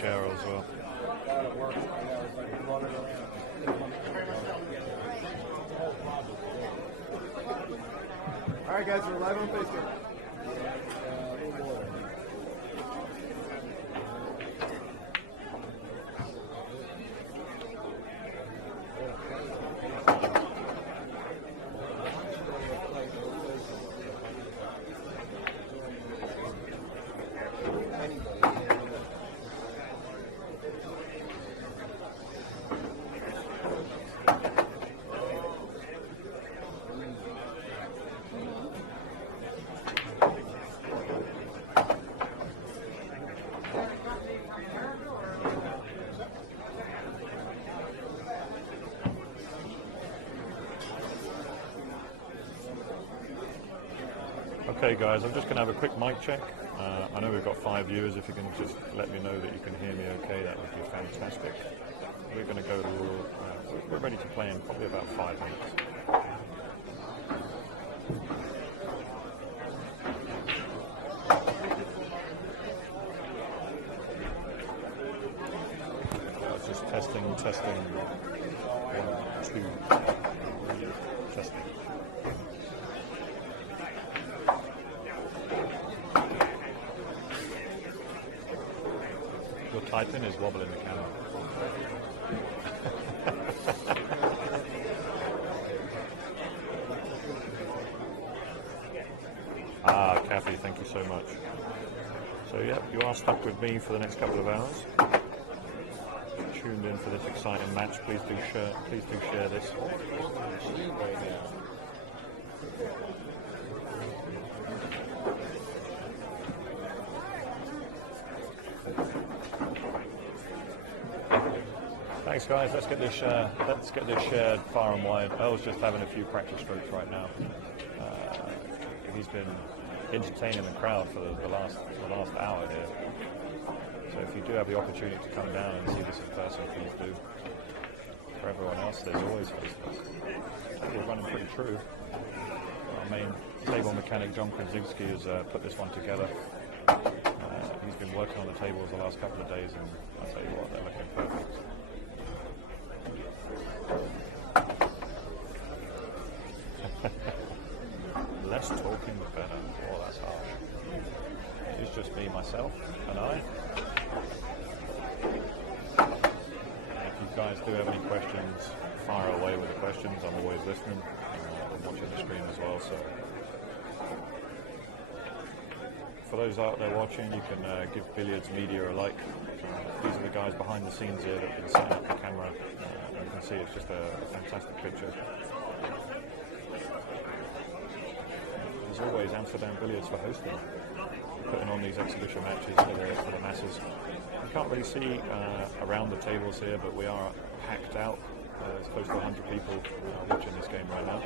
share as well. All right, guys, we're live on Facebook. Okay guys, I'm just going to have a quick mic check. I know we've got 5 viewers. If you can just let me know that you can hear me okay, that would be fantastic. We're going to go to, we're ready to play in probably about 5 minutes. Just testing, 1, 2, testing. Your typing is wobbling the camera. Kathy, thank you so much. So yeah, you are stuck with me for the next couple of hours. Tuned in for this exciting match. Please do share this. Thanks guys, let's get this shared far and wide. Earl's just having a few practice strokes right now. He's been entertaining the crowd for the last hour here. So if you do have the opportunity to come down and see this in person, please do. For everyone else, there's always Facebook. We're running pretty true. Our main table mechanic, John Krasinski, has put this one together. He's been working on the tables the last couple of days, and I'll tell you what, they're looking perfect. Less talking, better. Oh, that's harsh. It's just me, myself, and I. If you guys do have any questions, fire away with the questions. I'm always listening. I'm watching the stream as well. So, for those out there watching, you can give Billiards Media a like. These are the guys behind the scenes here that have been setting up the camera. You can see it's just a fantastic picture. As always, Amsterdam Billiards for hosting, putting on these exhibition matches for the masses. You can't really see around the tables here, but we are packed out. There's close to 100 people watching this game right now.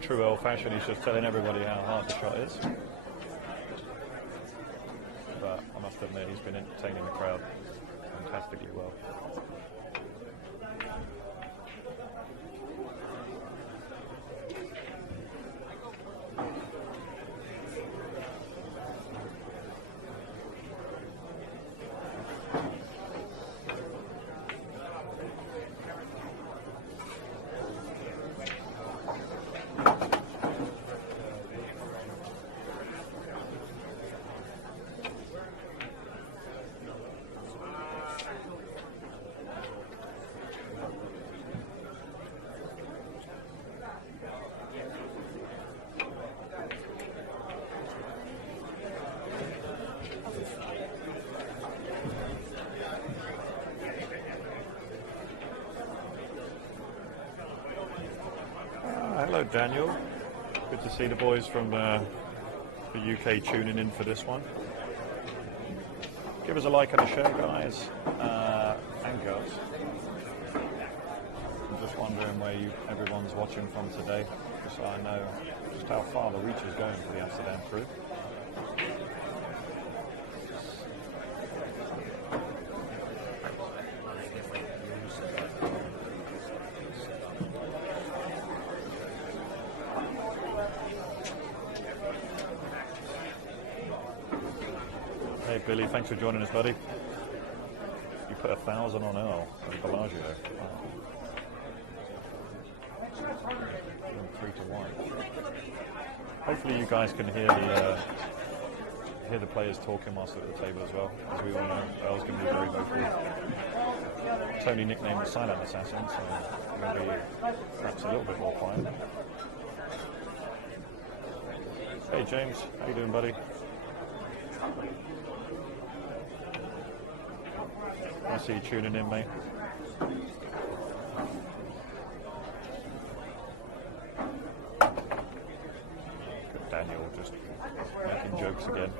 True old fashion, he's just telling everybody how hard the shot is. to admit he's been entertaining the crowd fantastically well. Hello Daniel, good to see the boys from the UK tuning in for this one. Give us a like and a share, guys and girls. I'm just wondering where everyone's watching from today, just so I know just how far the reach is going for the Amsterdam crew. Hey Billy, thanks for joining us, buddy. You put 1,000 on Earl and Bellagio. Wow. 3-1. Hopefully you guys can hear the players talking whilst at the table as well. As we all know, Earl's going to be very vocal. Tony nicknamed the Silent Assassin, so he'll be perhaps a little bit more quiet. Hey James, how you doing, buddy? I see you tuning in, mate. Good Daniel, just making jokes again.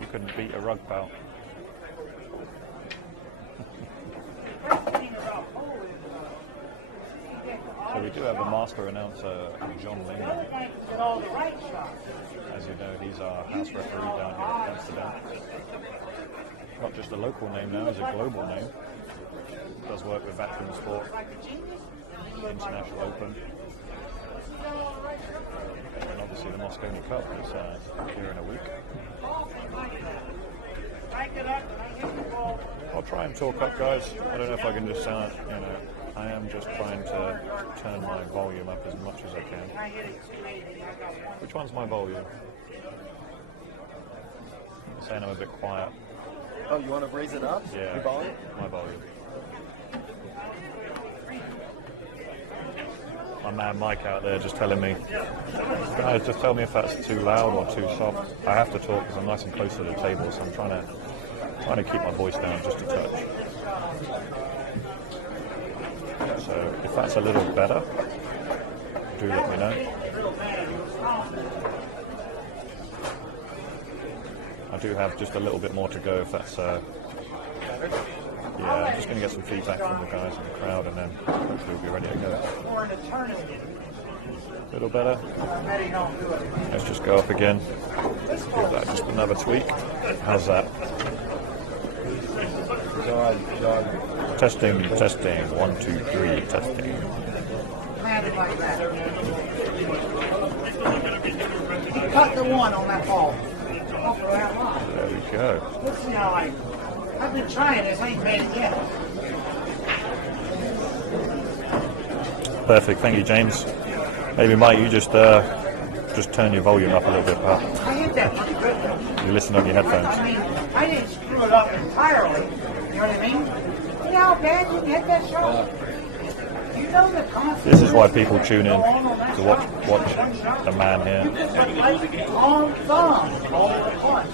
You couldn't beat a rug pal. So we do have a master announcer, John Lehman. As you know, he's our house referee down here at Amsterdam. Not just a local name now, he's a global name. Does work with Backroom Sport, International Open, and obviously the Moscone Cup is here in a week. I'll try and talk up, guys. I don't know if I can just sound, I am just trying to turn my volume up as much as I can. Which one's my volume? I'm saying I'm a bit quiet. Oh, you want to raise it up? Yeah, your volume? My volume. My man Mike out there just telling me, guys, just tell me if that's too loud or too soft. I have to talk because I'm nice and close to the table, so I'm trying to keep my voice down just a touch. So if that's a little better, do let me know. I do have just a little bit more to go if that's, yeah, I'm just going to get some feedback from the guys in the crowd and then hopefully we'll be ready to go. A little better. Let's just go up again. Give that just another tweak. How's that? Testing, testing. 1, 2, 3, testing. Cut the one on that ball. There we go. Let's see how I've been trying this, I ain't made it yet. Perfect, thank you, James. Maybe Mike, you just turn your volume up a little bit, pal. I hit that pretty good though. You listen on your headphones. I mean, I didn't screw it up entirely. You know what I mean? You know how bad you can hit that shot? You know the concept. This is why people tune in to watch the man here. On thumb, all the punch.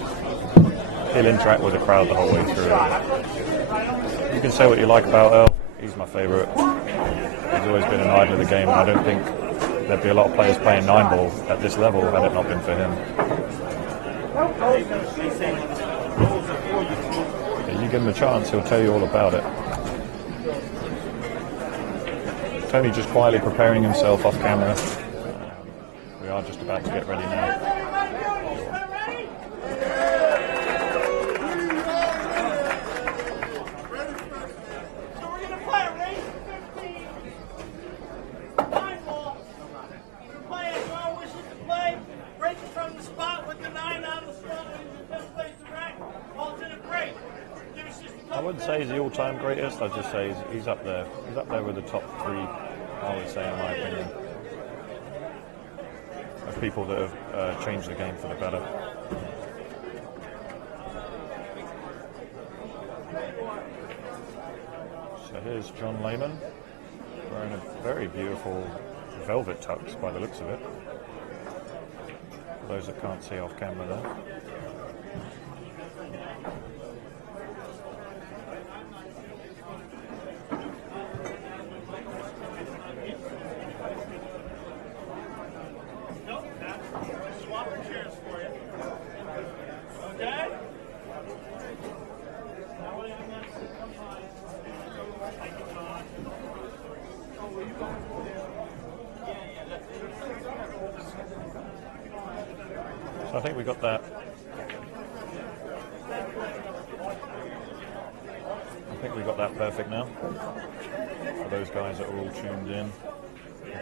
He'll interact with the crowd the whole way through. You can say what you like about Earl. He's my favourite. He's always been an idol of the game. I don't think there'd be a lot of players playing 9-ball at this level had it not been for him. Yeah, you give him a chance, he'll tell you all about it. We Tony just quietly preparing himself off camera. We We are just about to get ready now. I wouldn't say he's the all-time greatest. I'd just say he's up there. He's up there with the top three, I would say, in my opinion, of people that have changed the game for the better. So here's John Lehman wearing a very beautiful velvet tux by the looks of it. For those that can't see off camera there. So I think we got that. I think we got that perfect now. For those guys that are all tuned in,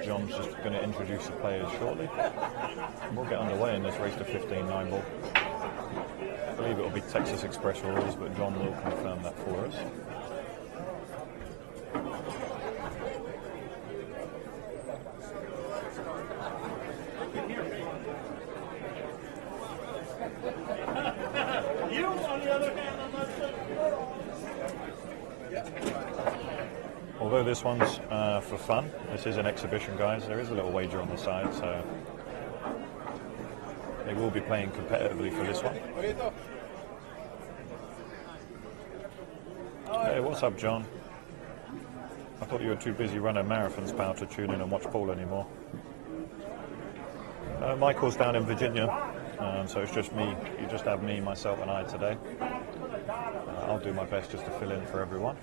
John's just going to introduce the players shortly. And we'll get underway in this race to 15 9-ball. I believe it will be Texas Express rules, but John will confirm that for us. Although this one's for fun, this is an exhibition, guys. There is a little wager on the side, so they will be playing competitively for this one. Hey, what's up, John? I thought you were too busy running marathons, pal, to tune in and watch Paul anymore. Michael's down in Virginia, so it's just me. You just have me, myself, and I today. I'll do my best just to fill in for everyone.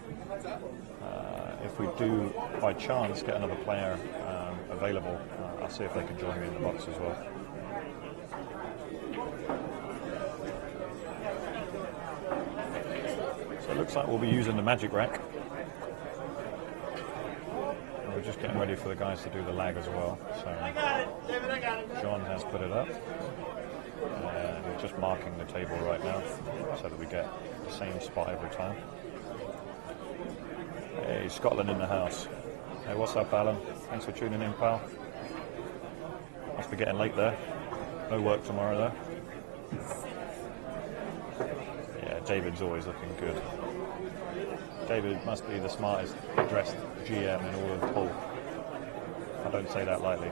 If we do, by chance, get another player available, I'll see if they can join me in the box as well. So it looks like we'll be using the magic rack. And we're just getting ready for the guys to do the lag as well. So John has put it up. And we're just marking the table right now so that we get the same spot every time. Hey, Scotland in the house. Hey, what's up, Alan? Thanks for tuning in, pal. Must be getting late there. No work tomorrow, though. Yeah, David's always looking good. David must be the smartest dressed GM in all of Hull. I don't say that lightly.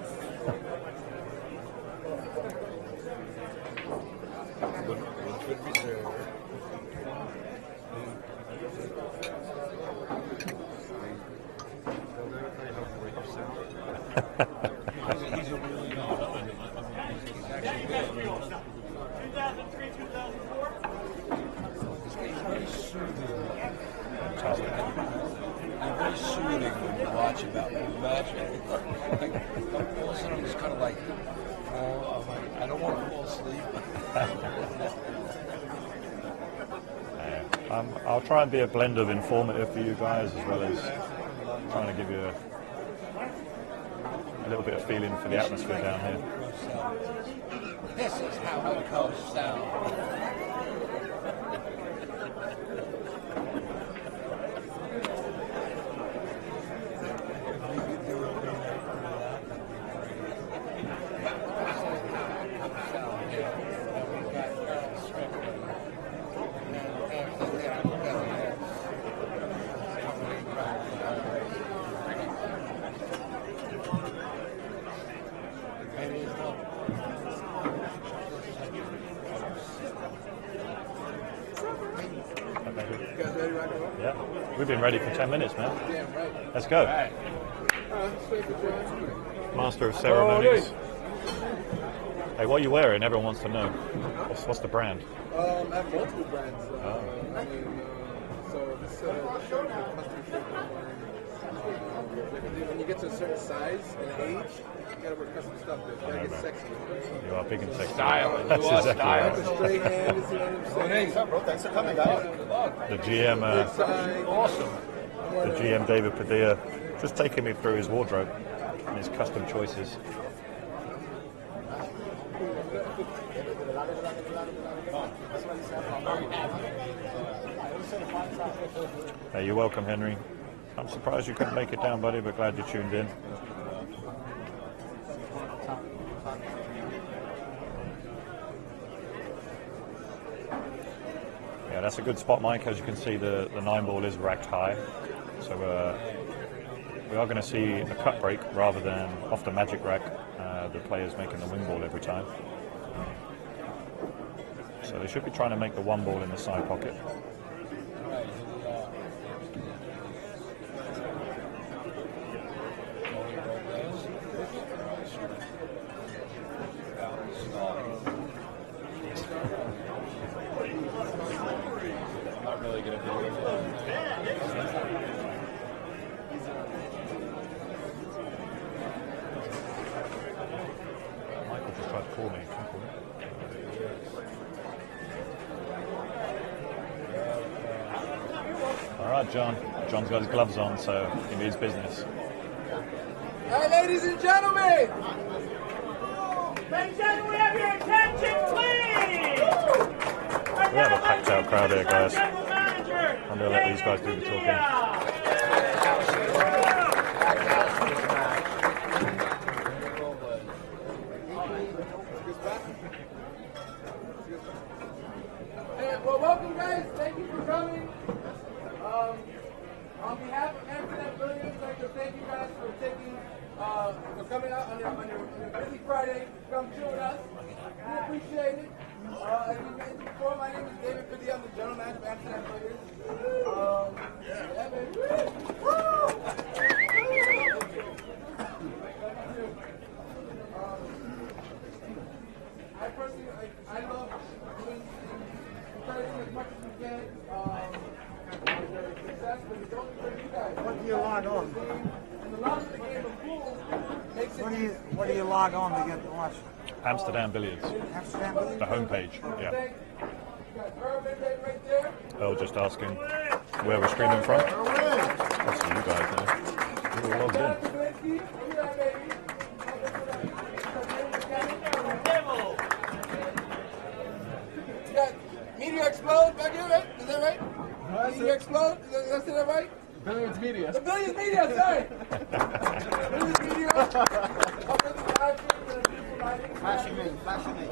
I'll try and be a blend of informative for you guys as well as trying to give you a little bit of feeling for the atmosphere down here. This is how it goes down. Yeah, we've been ready for 10 minutes, man. Let's go. Master of ceremonies. Hey, what are you wearing? Everyone wants to know. What's the brand? I have multiple brands. So this shirt is a custom shirt I'm wearing. When you get to a certain size and age, you gotta wear custom stuff. You gotta get sexy. You are big and sexy. Style. That's You are exactly style. right. Like a straight hand, you see what I'm saying? What's up, bro? Thanks for coming, guys. The GM, Awesome. the GM David Padilla, just taking me through his wardrobe and his custom choices. Hey, you're welcome, Henry. I'm surprised you couldn't make it down, buddy, but glad you tuned in. Yeah, that's a good spot, Mike. As you can see, the 9-ball is racked high. So we are going to see a cut break rather than off the magic rack, the players making the wing ball every time. So they should be trying to make the 1 ball in the side pocket. Michael just tried to call me. All right, John. John's got his gloves on, so he means business. All right, ladies and gentlemen. Ladies and gentlemen, we have your attention, please! We have a packed out crowd here, guys. General Manager, I'm going to let these guys do the talking. Hey, well, welcome, guys. Thank you for coming. On behalf of Amsterdam Billiards, I'd like to thank you guys for coming out on your busy Friday to come chill with us. We appreciate it. As you mentioned before, my name is David Padilla. I'm the general manager of Amsterdam Billiards. Yeah, baby. I personally, I love doing as much as we can. Success, but it's only for you guys. What do you log on? And the longer the game of pool makes it. What do you log on to get to watch? Amsterdam Billiards, Amsterdam Billiards? the homepage. Yeah. You got Earl right there. Earl just asking where we're streaming from. I'll see you guys now. You're all logged in. You got Media Explode back here, right? Is that right? Media Explode? Did I say that right? Billiards Media. The Billiards Media, sorry. Billiards Media. Flashing me, flashing me.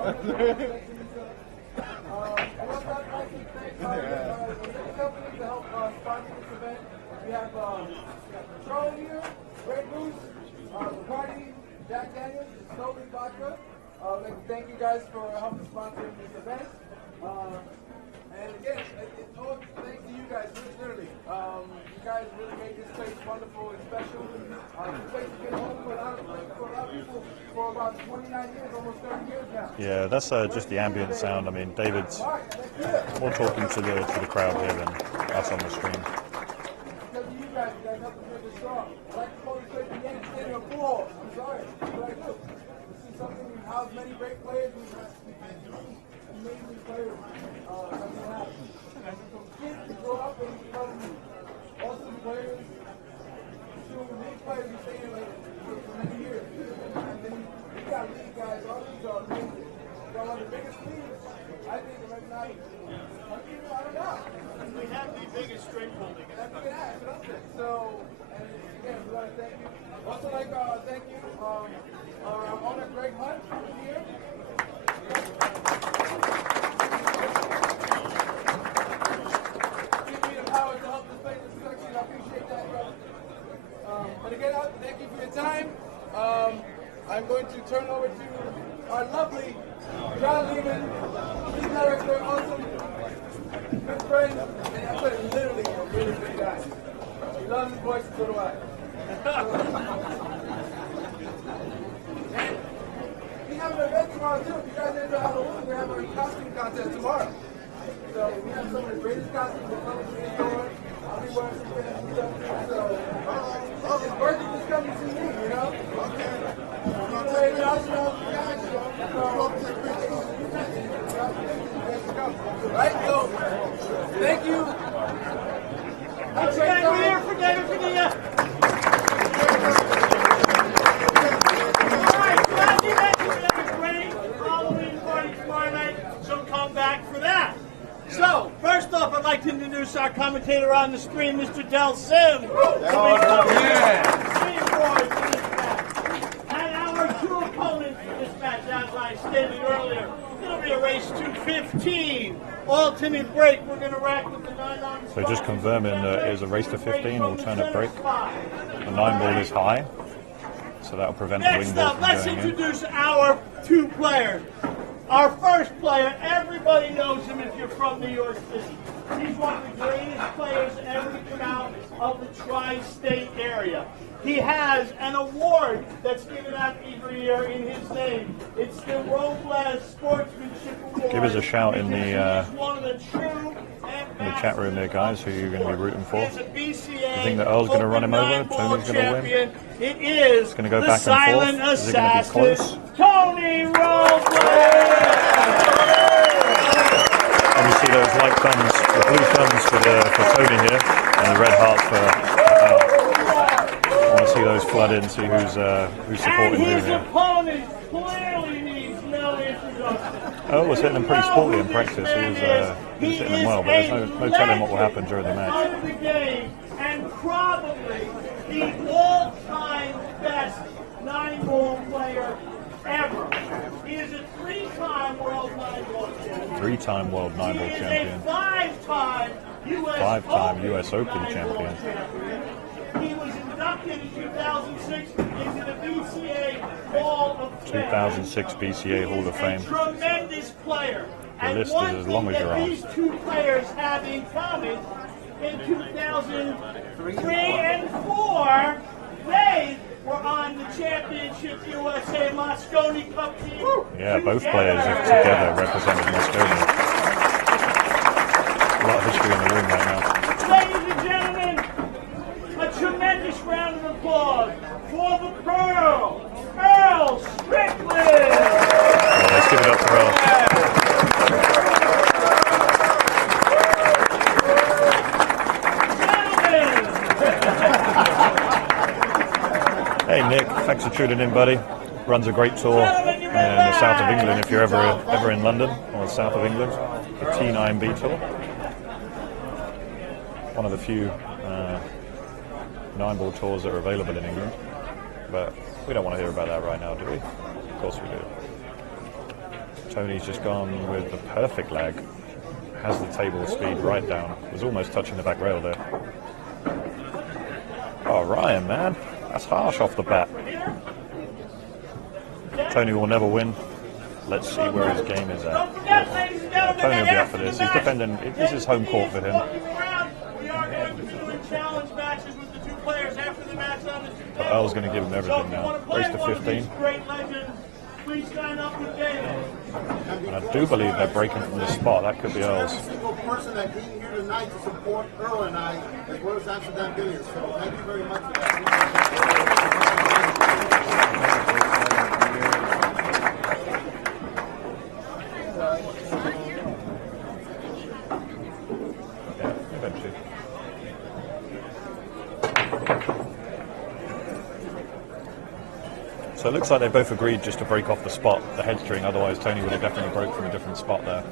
Company to help sponsor this event. We have Patrol here, Red Goose, Bacardi, Jack Daniels, Snowden Vodka. I'd like to thank you guys for helping sponsor this event. And again, it's all thanks to you guys, literally. You guys really made this place wonderful and special. This place has been home for a lot of people for about 29 years, almost 30 years now. Yeah, that's just the ambient sound. I mean, David's more talking to the crowd here than us on the stream. Because of you guys helped us make this strong. I like to call this place the Yankee Stadium of pool halls. I'm sorry, that's what I do. This is something we house many great players. We've had amazing players that we have. From kids to grow up and become awesome players. To big players who stay here for many years. And then we got league guys. Our leagues are amazing. We got one of the biggest leagues, I think, right now. I don't know. We have the biggest string holding. So, and again, we want to thank you. Also, like, thank you, our owner Greg Hunt is here. Give me the power to help this place succeed. I appreciate that, brother. But again, thank you for your time. I'm going to turn over to our lovely John Lehman, lead director, awesome. Good friend, and I put it literally a really good guy. He loves his voice, so do I. And we have an event tomorrow too. If you guys enjoy Halloween, we have our costume contest tomorrow. So we have some of the greatest costumes that come to the store. I'll be wearing some fancy stuff. So Oh, his birthday just come to see me, you know? Okay. Maybe I should have the guys, right? So, thank you. Okay, we're here for dinner for you. All right, glad you mentioned we have a great Halloween party tomorrow night, so come back for that. So, first off, I'd like to introduce our commentator on the screen, Mr. Del Sim. And our two opponents for this match, as I stated earlier, it'll be a race to 15. Alternate break, we're going to rack with the 9-on. So just confirming that it is a race to 15, alternate break. The 9-ball is high, so that'll prevent the wing Next ball up, from let's going in. introduce our two players. Our first player, everybody knows him if you're from New York City. He's one of the greatest players ever to come out of the tri-state area. He has an award that's given out every year in his name. It's the Robles Sportsmanship Award. Give us a shout in the One of the true chat room there, guys, who you're going to be rooting for. is a BCA You think that Earl's going to run him over? Open Tony's going to win? champion. It is Gonna go the back and forth? silent Is it gonna be assassin, close? Tony Robles. And you see those white thumbs, the blue thumbs for Tony here, and the red hearts for Earl. I want to see those flood in, see who's And supporting who his here. opponent clearly needs no introduction. Earl was hitting them pretty sporty in practice. He was hitting them well, but there's no telling what will happen during the match. Of the game, and probably the all-time best 9-ball player ever. He is a 3-time world 9-ball champion. 3-time world 9-ball He is champion. a 5-time U.S. 5-time US Open 9-ball champion. He was inducted in 2006 into the BCA Hall of Fame. 2006 BCA Hall of Fame. A tremendous player. The And list is one as thing long as that your arm. these two players have in common, in 2003 and 4, they were on the Championship USA Moscone Cup team. Yeah, both players have together represented Moscone. A lot of history in the room right now. Ladies and gentlemen, a tremendous round of applause for the Pearl, Earl Strickland. Yeah, let's give it up for Earl. Hey Nick, thanks for tuning in, buddy. Runs a great tour in the south of England if you're ever in London or the south of England. The T9B tour. One of the few 9-ball tours that are available in England. But we don't want to hear about that right now, do we? Of course we do. Tony's just gone with the perfect leg. Has the table speed right down. Was almost touching the back rail there. Oh, Ryan, man. That's harsh off the bat. Tony will never win. Let's see where his game is at. Tony will be up for this. He's defending. This is home court for him. We are going to be doing challenge matches with the two players after the match on the But Earl's going to give him everything now. Race to 15. Great legends. Please sign up with David. And I do believe they're breaking from the spot. That could be Earl's. Every single person that came here tonight to support Earl and I, as well as Amsterdam Billiards. So thank you very much for that. Yeah, eventually. So it looks like they both agreed just to break off the spot, the head string, otherwise Tony would have definitely broke from a different spot there.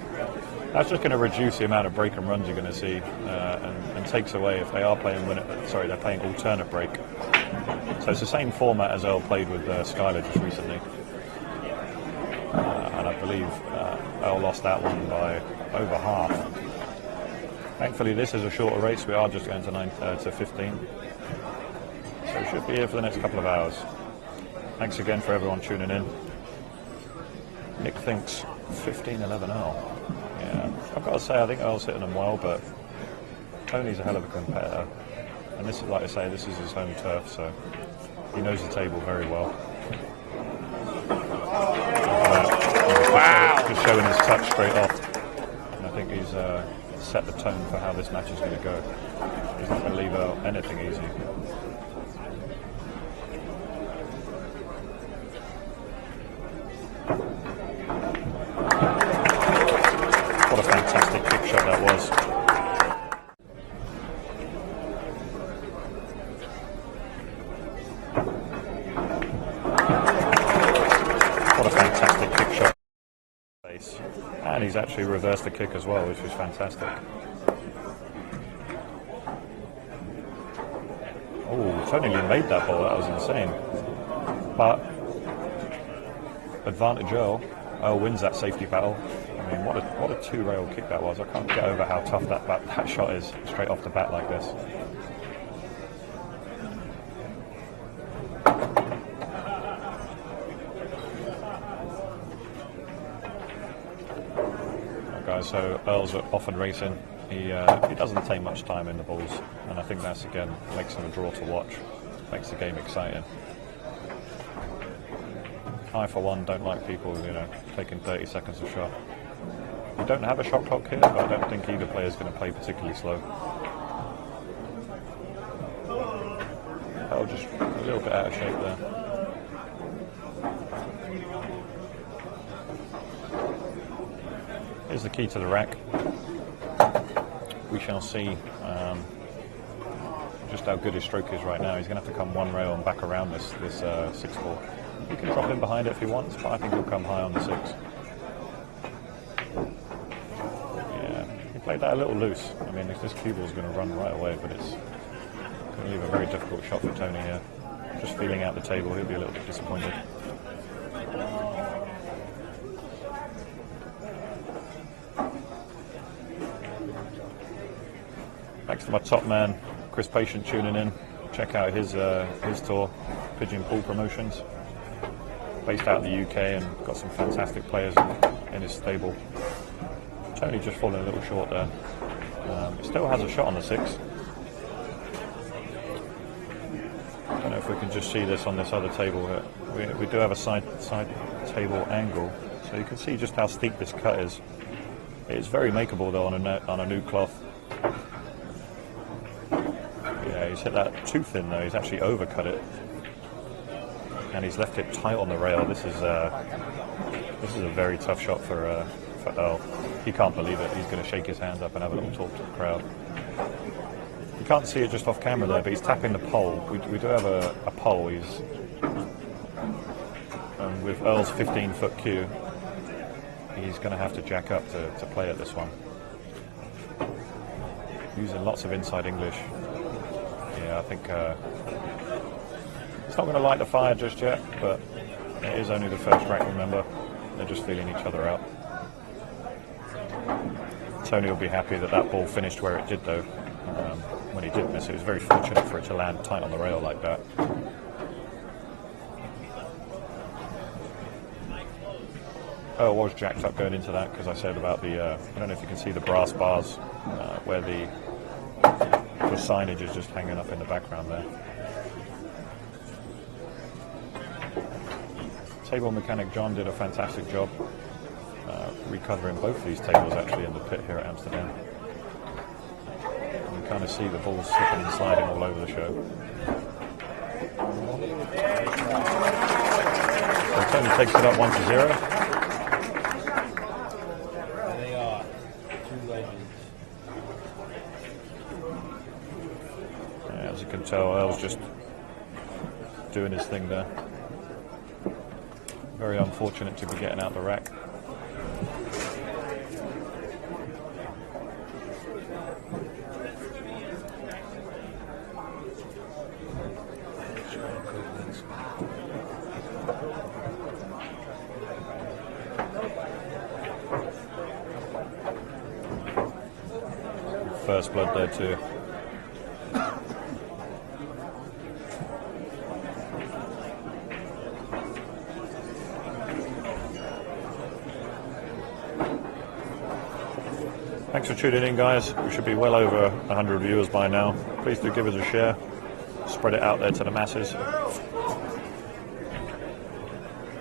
That's just going to reduce the amount of break and runs you're going to see and takes away if they are playing they're playing alternate break. So it's the same format as Earl played with Skyler just recently. And I believe Earl lost that one by over half. Thankfully this is a shorter race, we are just going to 15. So we should be here for the next couple of hours. Thanks again for everyone tuning in. Nick thinks 15-11 Earl. Yeah, I've got to say I think Earl's hitting them well, but Tony's a hell of a competitor. And this is, like I say, this is his home turf, so he knows the table very well. Wow! Just showing his touch straight off. And I think he's set the tone for how this match is going to go. He's not going to leave Earl anything easy. fantastic kick shot. And he's actually reversed the kick as well, which is fantastic. Oh, Tony Lee made that ball. That was insane. But advantage Earl. Earl wins that safety battle. I mean, what a two-rail kick that was. I can't get over how tough that shot is straight off the bat like this. So Earl's often racing. He doesn't take much time in the balls, and I think that's again makes him a draw to watch, makes the game exciting. I for one don't like people, taking 30 seconds a shot. We don't have a shot clock here, but I don't think either player is going to play particularly slow. Oh, just a little bit out of shape there. Here's the key to the rack. We shall see just how good his stroke is right now. He's going to have to come one rail and back around this 6-ball. You can drop in behind it if he wants, but I think he'll come high on the 6. Yeah, he played that a little loose. I mean, this cue ball is going to run right away, but it's going to leave a very difficult shot for Tony here. Just feeling out the table, he'll be a little bit disappointed. Thanks to my top man, Chris Patient, tuning in. Check out his tour, Pigeon Pool Promotions. Based out of the UK and got some fantastic players in his stable. Tony just falling a little short there. Still has a shot on the 6. I don't know if we can just see this on this other table. We do have a side table angle, so you can see just how steep this cut is. It's very makeable though on a new cloth. Yeah, he's hit that too thin though. He's actually overcut it, and he's left it tight on the rail. This is a very tough shot for Earl. He can't believe it. He's going to shake his hands up and have a little talk to the crowd. You can't see it just off camera there, but he's tapping the pole. We do have a pole. With Earl's 15-foot cue, he's going to have to jack up to play at this one. Using lots of inside English. Yeah, I think it's not going to light the fire just yet, but it is only the first rack, remember. They're just feeling each other out. Tony will be happy that ball finished where it did, though. When he did miss, it was very fortunate for it to land tight on the rail like that. Earl was jacked up going into that, because I said about the, I don't know if you can see the brass bars where the signage is just hanging up in the background there. Table mechanic John did a fantastic job recovering both these tables actually in the pit here at Amsterdam. You can kind of see the balls slipping and sliding all over the show. So Tony takes it up 1-0. As you can tell, Earl's just doing his thing there. Very unfortunate to be getting out the rack. First blood there too. Thanks for tuning in, guys. We should be well over 100 viewers by now. Please do give us a share. Spread it out there to the masses.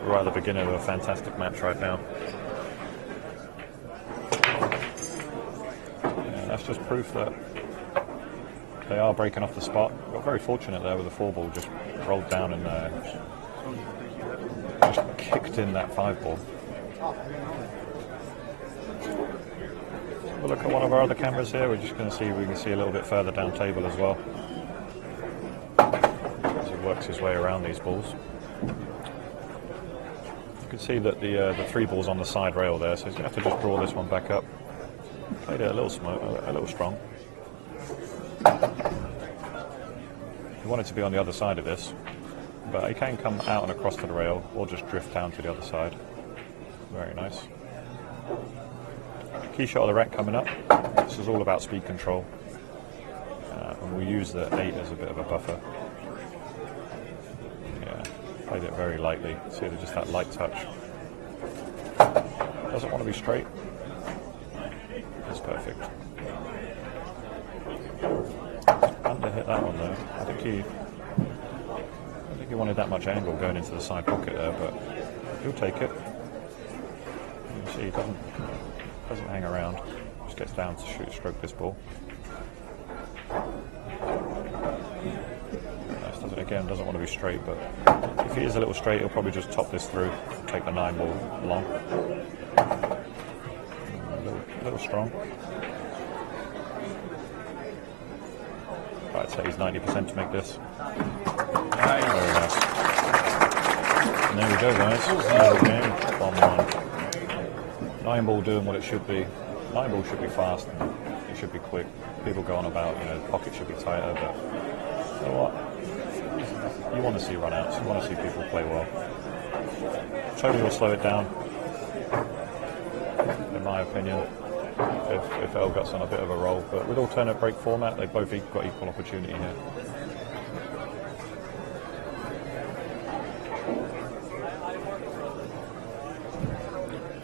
We're right at the beginning of a fantastic match right now. Yeah, that's just proof that they are breaking off the spot. Got very fortunate there with the 4-ball, just rolled down and just kicked in that 5-ball. We'll look at one of our other cameras here. We're just going to see if we can see a little bit further down table as well, as he works his way around these balls. You can see that the 3 ball's on the side rail there, so he's going to have to just draw this one back up. Played it a little strong. He wanted to be on the other side of this, but he can come out and across to the rail, or just drift down to the other side. Very nice. Key shot of the rack coming up. This is all about speed control. And we use the 8 as a bit of a buffer. Yeah, played it very lightly. See, just that light touch. Doesn't want to be straight. That's perfect. Under hit that one though. I don't think he wanted that much angle going into the side pocket there, but he'll take it. You can see he doesn't hang around. Just gets down to stroke this ball. Doesn't want to be straight, but if he is a little straight, he'll probably just top this through, take the 9 ball long. A little strong. I'd say he's 90% to make this. Very nice. And there we go, guys. Another game, 1-1. 9 ball doing what it should be. 9 ball should be fast and it should be quick. People go on about, the pocket should be tighter, but you know what? You want to see run-outs, you want to see people play well. Tony will slow it down, in my opinion, if Earl gets on a bit of a roll. But with alternate break format, they've both got equal opportunity here.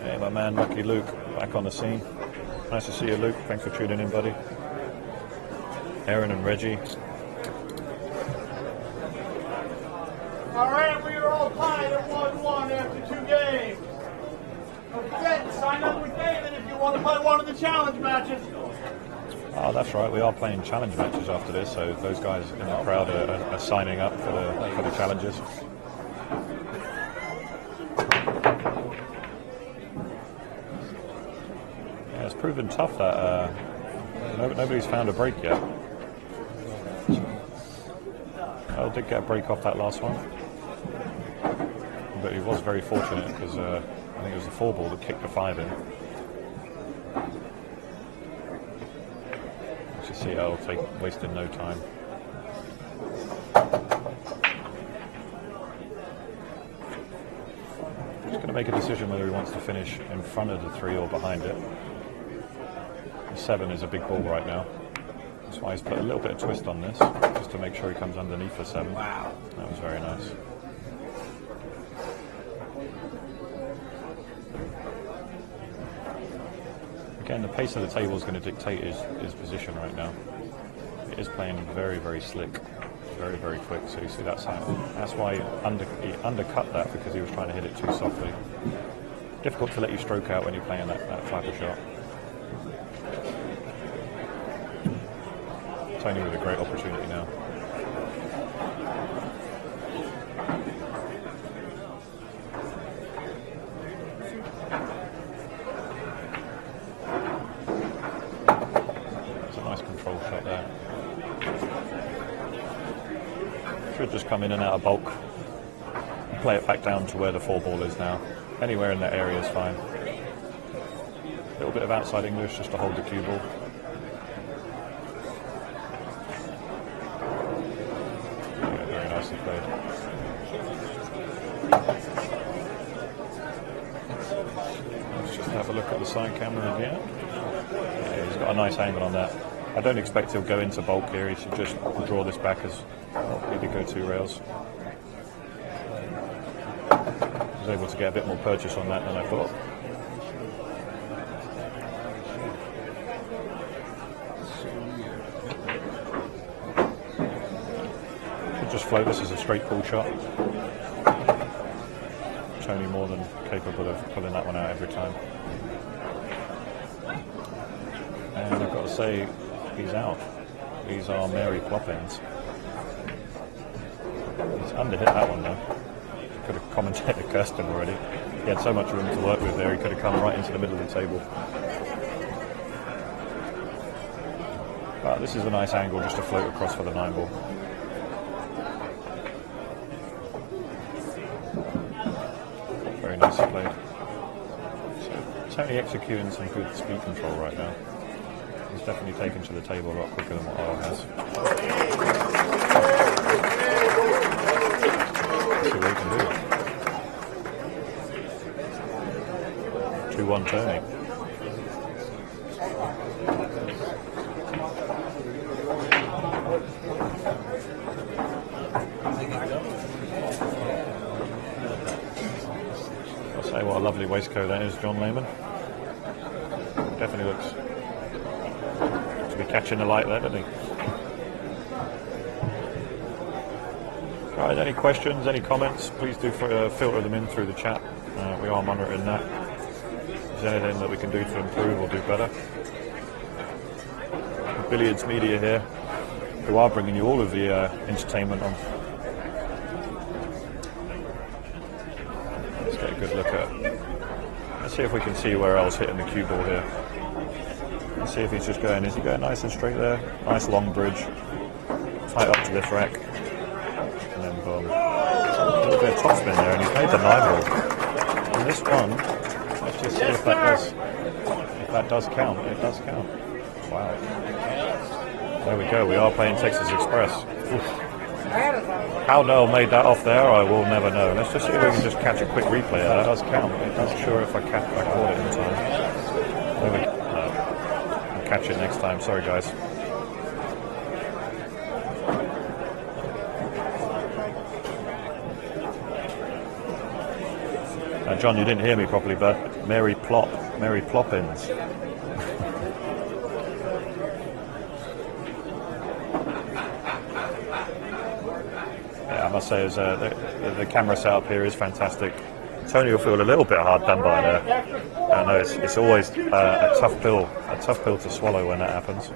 Hey, my man, Lucky Luke, back on the scene. Nice to see you, Luke. Thanks for tuning in, buddy. Aaron and Reggie. All right, we are all tied at 1-1 after 2 games. Don't forget, sign up with David if you want to play one of the challenge matches. Oh, that's right. We are playing challenge matches after this, so those guys in the crowd are signing up for the challenges. Yeah, it's proven tough that nobody's found a break yet. Earl did get a break off that last one, but he was very fortunate because I think it was the 4 ball that kicked the 5 in. As you see, Earl wasted no time. He's going to make a decision whether he wants to finish in front of the 3 or behind it. The 7 is a big ball right now. That's why he's put a little bit of twist on this, just to make sure he comes underneath the 7. Wow. That was very nice. Again, the pace of the table is going to dictate his position right now. It is playing very, very slick, very, very quick. So you see that's why he undercut that, because he was trying to hit it too softly. Difficult to let you stroke out when you're playing that type of shot. Tony with a great opportunity now. It's a nice control shot there. Should just come in and out of bulk. Play it back down to where the 4 ball is now. Anywhere in that area is fine. A little bit of outside English just to hold the cue ball. Played. Let's just have a look at the side camera again. Yeah, he's got a nice angle on that. I don't expect he'll go into bulk here. He should just draw this back as he did go 2 rails. I was able to get a bit more purchase on that than I thought. Just float this as a straight pull shot. Tony more than capable of pulling that one out every time. And I've got to say, he's out. These are Mary Plop-ends. He's underhit that one though. Could have commentated cursed him already. He had so much room to work with there, he could have come right into the middle of the table. But this is a nice angle just to float across for the 9 ball. very nicely played. So Tony executing some good speed control right now. He's definitely taken to the table a lot quicker than what Earl has. Let's see what he can do. 2-1 Tony. I'll say what a lovely waistcoat that is, John Lehman. Definitely looks to be catching the light there, doesn't he? Guys, any questions, any comments, please do filter them in through the chat. We are monitoring that. If there's anything that we can do to improve or do better. Billiards Media here, who are bringing you all of the entertainment on. Let's get a good look at. Let's see if we can see where Earl's hitting the cue ball here. Let's see if he's just going. Is he going nice and straight there? Nice long bridge. Tight up to this rack. And then boom. A little bit of topspin there, and he's made the 9 ball. And this one, let's just see if that does count. It does count. Wow. There we go. We are playing Texas Express. Oof. How Noel made that off there, I will never know. Let's just see if we can just catch a quick replay. That does count. I'm not sure if I caught it in time. There we go. No. I'll catch it next time. Sorry, guys. John, you didn't hear me properly, bud. Mary Ploppins. I must say, the camera setup here is fantastic. Tony will feel a little bit hard done by there. I know it's always a tough pill to swallow when that happens.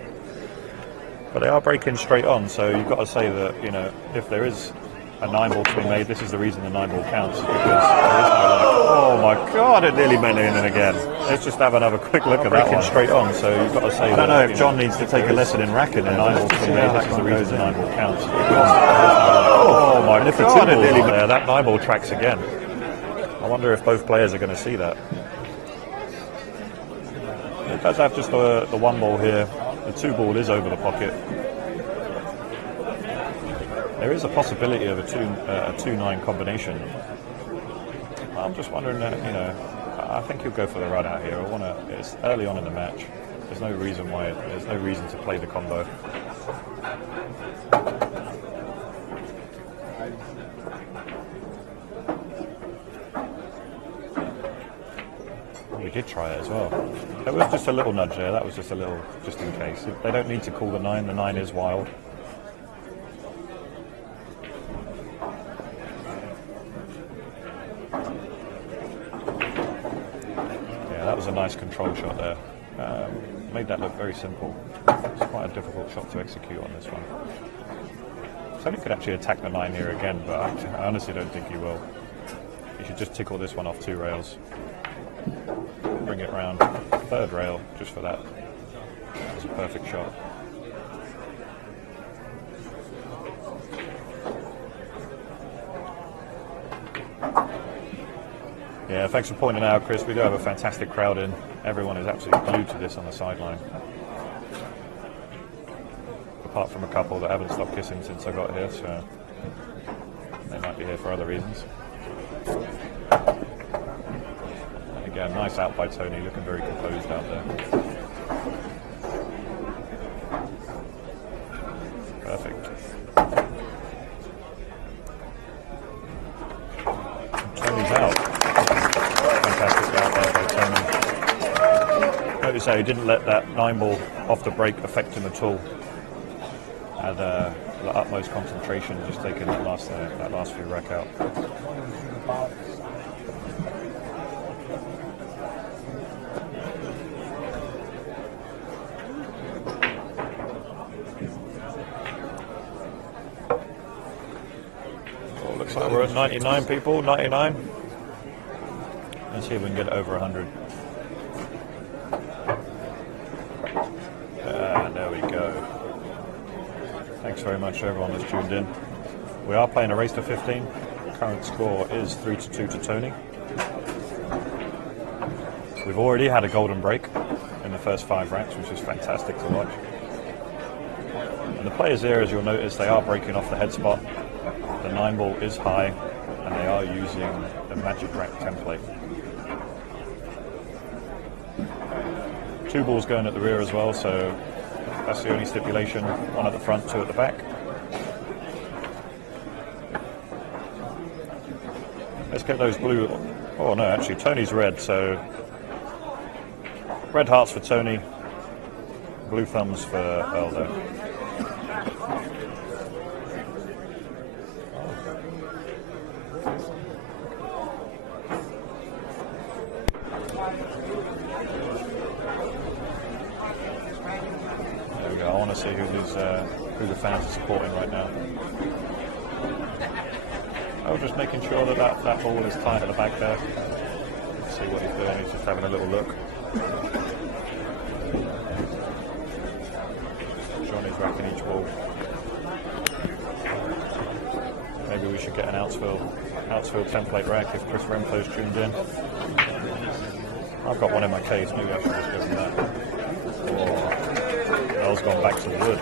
But they are breaking straight on, so you've got to say that, you know, if there is a 9 ball to be made, this is the reason the 9 ball counts. Because there is no like, oh my God, it nearly went in again. Let's just have another quick look at that one. Breaking straight on, so you've got to say. I don't know if John needs to take a lesson in racking and 9 balls to be made. This is the reason the 9 ball counts. Oh my God, it nearly went there. That 9 ball tracks again. I wonder if both players are going to see that. It does have just the 1 ball here. The 2 ball is over the pocket. There is a possibility of a 2-9 combination. I'm just wondering, you know, I think he'll go for the run out here. It's early on in the match. There's no reason to play the combo. We did try it as well. There was just a little nudge there. That was just a little, just in case. They don't need to call the 9. The 9 is wild. That was a nice control shot there. Made that look very simple. It's quite a difficult shot to execute on this one. Tony could actually attack the 9 here again, but I honestly don't think he will. He should just tickle this one off 2 rails. Bring it round. 3rd rail, just for that. That was a perfect shot. Yeah, thanks for pointing out, Chris. We do have a fantastic crowd in. Everyone is absolutely glued to this on the sideline. Apart from a couple that haven't stopped kissing since I got here, so they might be here for other reasons. Again, nice out by Tony, looking very composed out there. Perfect. Tony's out. Notice how he didn't let that 9 ball off the break affect him at all. Had the utmost concentration, just taking that last few rack out. Well, looks like we're at 99 people, 99. Let's see if we can get it over 100. There we go. Thanks very much to everyone that's tuned in. We are playing a race to 15. Current score is 3-2 to Tony. We've already had a golden break in the first 5 racks, which is fantastic to watch. And the players here, as you'll notice, they are breaking off the head spot. The 9-ball is high, and they are using the magic rack template. 2 balls going at the rear as well, so that's the only stipulation. 1 at the front, 2 at the back. Let's get those blue. Oh no, actually Tony's red, so red hearts for Tony, blue thumbs for Earl though. There we go. I want to see who the fans are supporting right now. Oh, just making sure that ball is tight at the back there. Let's see what he's doing. He's just having a little look. Johnny's racking each ball. Maybe we should get an Outsfield template rack if Chris Remco's tuned in. I've got one in my case. Maybe I should just give him that. Oh, Earl's gone back to the wood.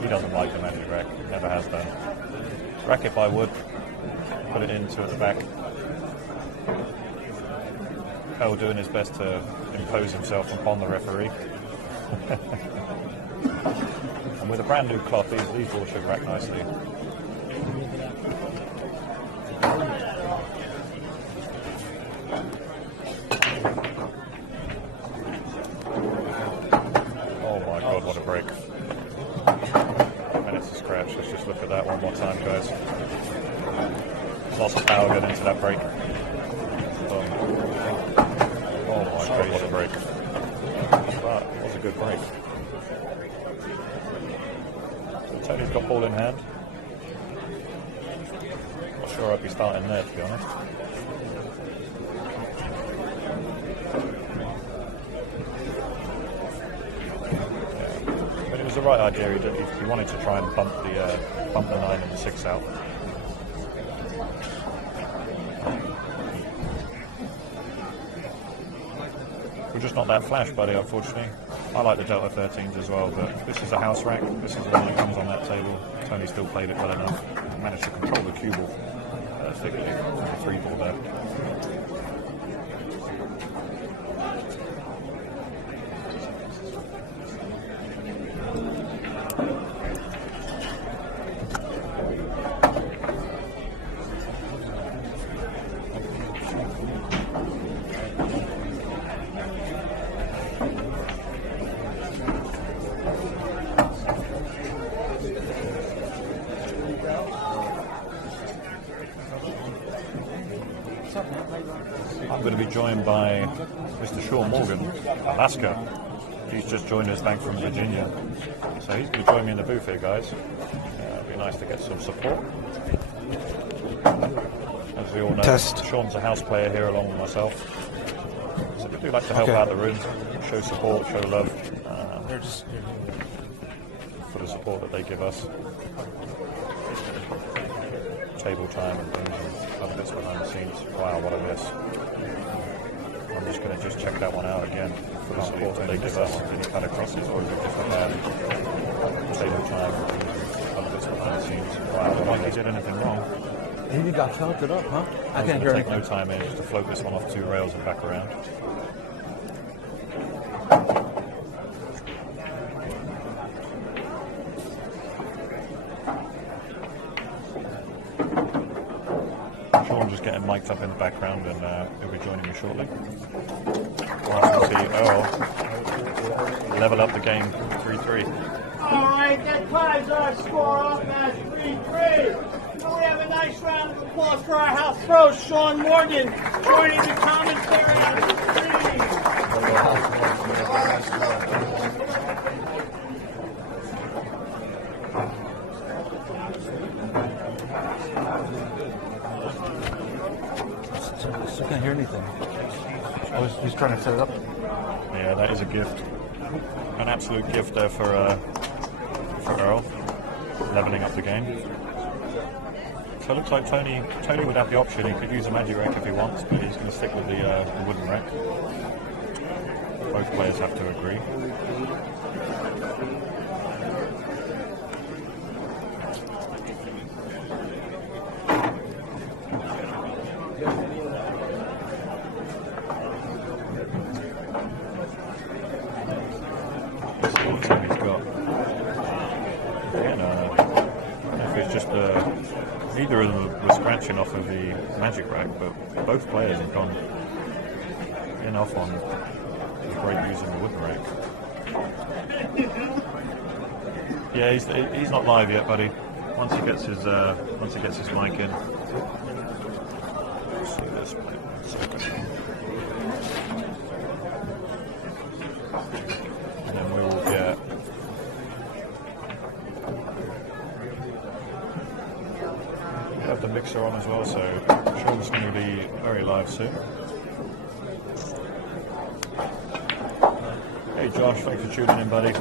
He doesn't like the magic rack. Never has done. Rack it by wood. Put it into at the back. Earl doing his best to impose himself upon the referee. And with a brand new cloth, these balls should rack nicely. Oh my God, what a break. And it's a scratch. Let's just look at that one more time, guys. Lots of power going into that break. Oh my God, what a break. That was a good break. So Tony's got ball in hand. Not sure I'd be starting there, to be honest. But it was the right idea. He wanted to try and bump the 9 and the 6 out. We're just not that flash, buddy, unfortunately. I like the Delta 13s as well, but this is a house rack. This is the one that comes on that table. Tony still played it well enough. Managed to control the cue ball perfectly from the 3 ball there. I'm going to be joined by Mr. Sean Morgan, Alaska. He's just joined us back from Virginia. So he's going to join me in the booth here, guys. It'd be nice to get some support. As we all know, Sean's a house player here along with myself. So we do like to help out the room, show support, show love for the support that they give us. Table time and things and other bits behind the scenes. Wow, what a miss. I'm just going to check that one out again for the support that they give us. Any kind of crosses or is it just a bad table time and other bits behind the scenes. Wow, I don't think he did anything wrong. He got felted up, huh? I can't hear anything. Take no time in just to float this one off 2 rails and back around. Sean just getting mic'd up in the background and he'll be joining me shortly. Nice to see Earl level up the game 3-3. All right, that ties our score up at 3-3. So we have a nice round of applause for our house pro, Sean Morgan, joining the commentary on the screen. I can't hear anything. He's trying to set it up. Yeah, that is a gift. An absolute gift there for Earl, leveling up the game. So it looks like Tony would have the option. He could use a magic rack if he wants, but he's going to stick with the wooden rack. Both players have to agree. Let's see what Tony's got. Again, if it's just neither of them were scratching off of the magic rack, but both players have gone in off on the great using the wooden rack. Yeah, he's not live yet, buddy. Once he gets his mic in. Let's see this. And then we will get. We have the mixer on as well, so I'm sure it's going to be very live soon. Hey Josh, thanks for tuning in, buddy.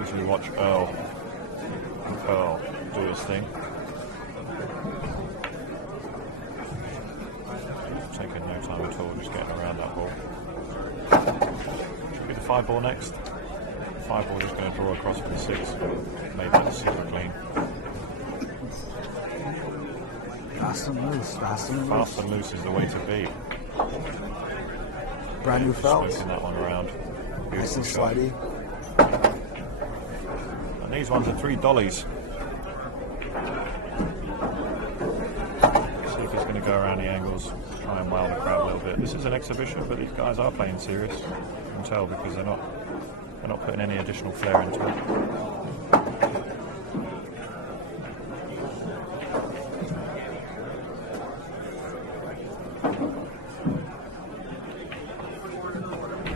Usually watch Earl do his thing. Taking no time at all, just getting around that ball. Should be the 5 ball next. 5 ball just going to draw across for the 6. Made that super clean. Fast and loose, fast and loose. Fast and loose is the way to be. Brand new felt. Smoking that one around. Nice Beautiful and shot. slidey. And these ones are $3. See if he's going to go around the angles, try and wow the crowd a little bit. This is an exhibition, but these guys are playing serious. You can tell because they're not putting any additional flair into it.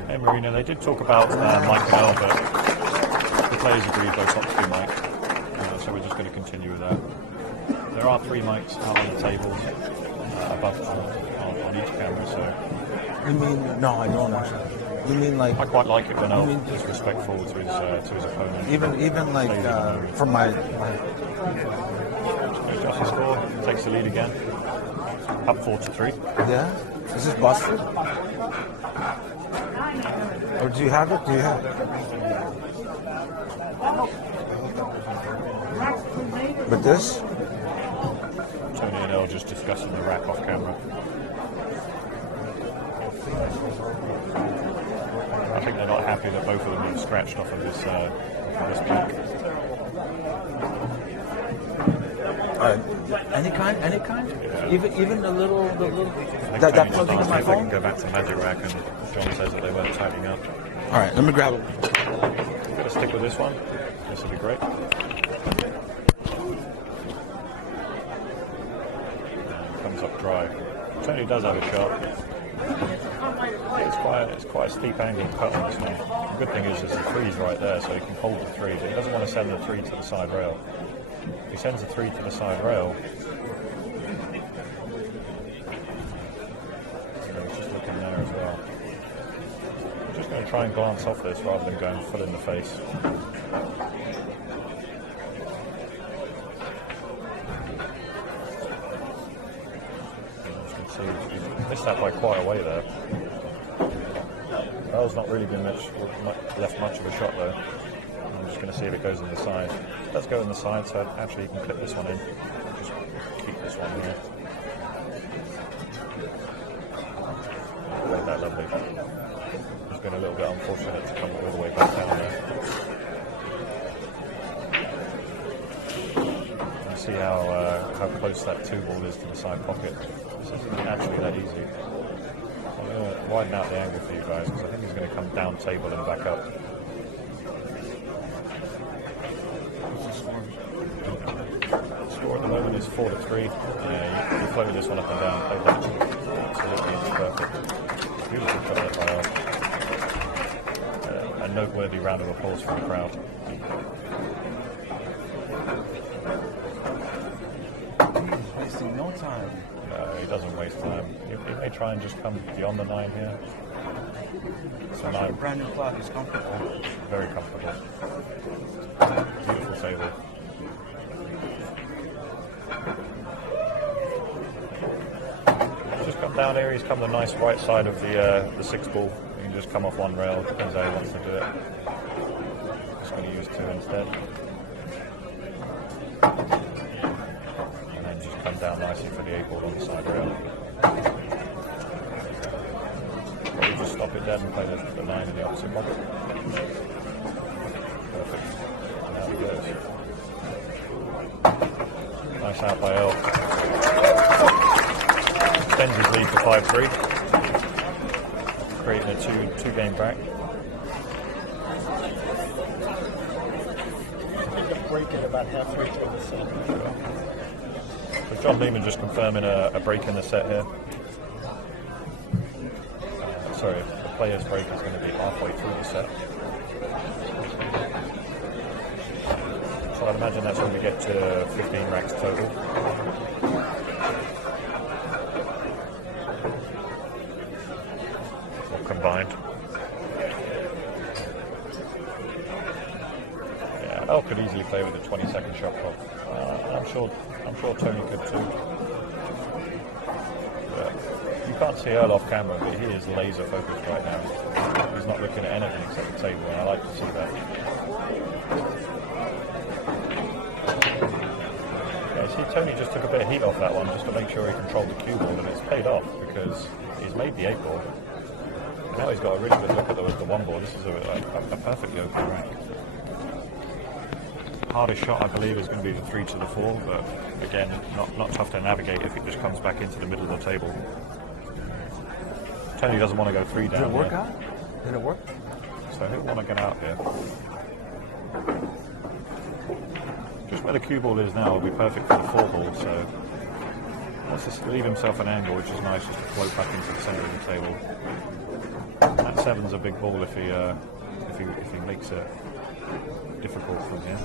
Hey Marina, they did talk about Mike and Earl, but the players agreed both not to do Mike, so we're just going to continue with that. There are 3 mics out on the tables above on each camera, so You mean, no, I don't actually. You mean like, I quite like it when Earl is respectful to his opponent. even like, from my Josh's score takes the lead again, up 4-3. yeah? Is this busted? Or do you have it? Do you have it? But this? Tony and Earl just discussing the rack off camera. I think they're not happy that both of them have scratched off of this peak. Any kind? Yeah. Even the little I think that Tony plugs just into asked my if they can phone? go back to Magic Rack, and John says that they weren't tightening up. All right, let me grab it. Gotta stick with this one. This will be great. Comes up dry. Tony does have a shot. It's quite a steep angle cut on this one. The good thing is there's a 3's right there, so he can hold the 3, but he doesn't want to send the 3 to the side rail. If he sends the 3 to the side rail, so he's just looking there as well. I'm just going to try and glance off this rather than going full in the face. As you can see, he's missed that by quite a way there. Earl's not really been left much of a shot though. I'm just going to see if it goes in the side. It does go in the side, so actually you can clip this one in. Just keep this one here. Played that lovely. It's been a little bit unfortunate to come all the way back down there. You see how close that 2 ball is to the side pocket. This isn't actually that easy. I'm going to widen out the angle for you guys because I think he's going to come down table and back up. Score at the moment is 4-3. Yeah, you're floating this one up and down. Played that absolutely perfect. Beautiful shot there by Earl. A noteworthy round of applause from the crowd. He's wasting no time. He doesn't waste time. He may try and just come beyond the 9 here. So 9, Brand new clock is comfortable. very comfortable. Beautiful table. come down here. He's come the nice right side of the 6 ball. You can just come off one rail. Depends how he wants to do it. Just going to use 2 instead. And then just come down nicely for the 8 ball on the side rail. Or you just stop it dead and play the 9 in the opposite pocket. Perfect. And out he goes. Nice out by Earl. Extends his lead to 5-3. Creating a two game back. Break it about halfway through the set. Sure. So John Lehman just confirming a break in the set here. Sorry, the player's break is going to be halfway through the set. So I'd imagine that's when we get to 15 racks total. Or combined. Yeah, Earl could easily play with a 20-second shot clock. I'm sure Tony could too. But you can't see Earl off camera, but he is laser focused right now. He's not looking at anything except the table, and I like to see that. See, Tony just took a bit of heat off that one just to make sure he controlled the cue ball, and it's paid off because he's made the 8 ball. And now he's got a really good look at the 1 ball. This is a perfectly open rack. Hardest shot, I believe, is going to be the 3 to the 4, but again, not tough to navigate if it just comes back into the middle of the table. Tony doesn't want to go 3 down. Did it work out? Did it work? So he'll want to get out here. Just where the cue ball is now will be perfect for the 4 ball, so wants to leave himself an angle, which is nice, just to float back into the centre of the table. That 7's a big ball if he makes it difficult from here.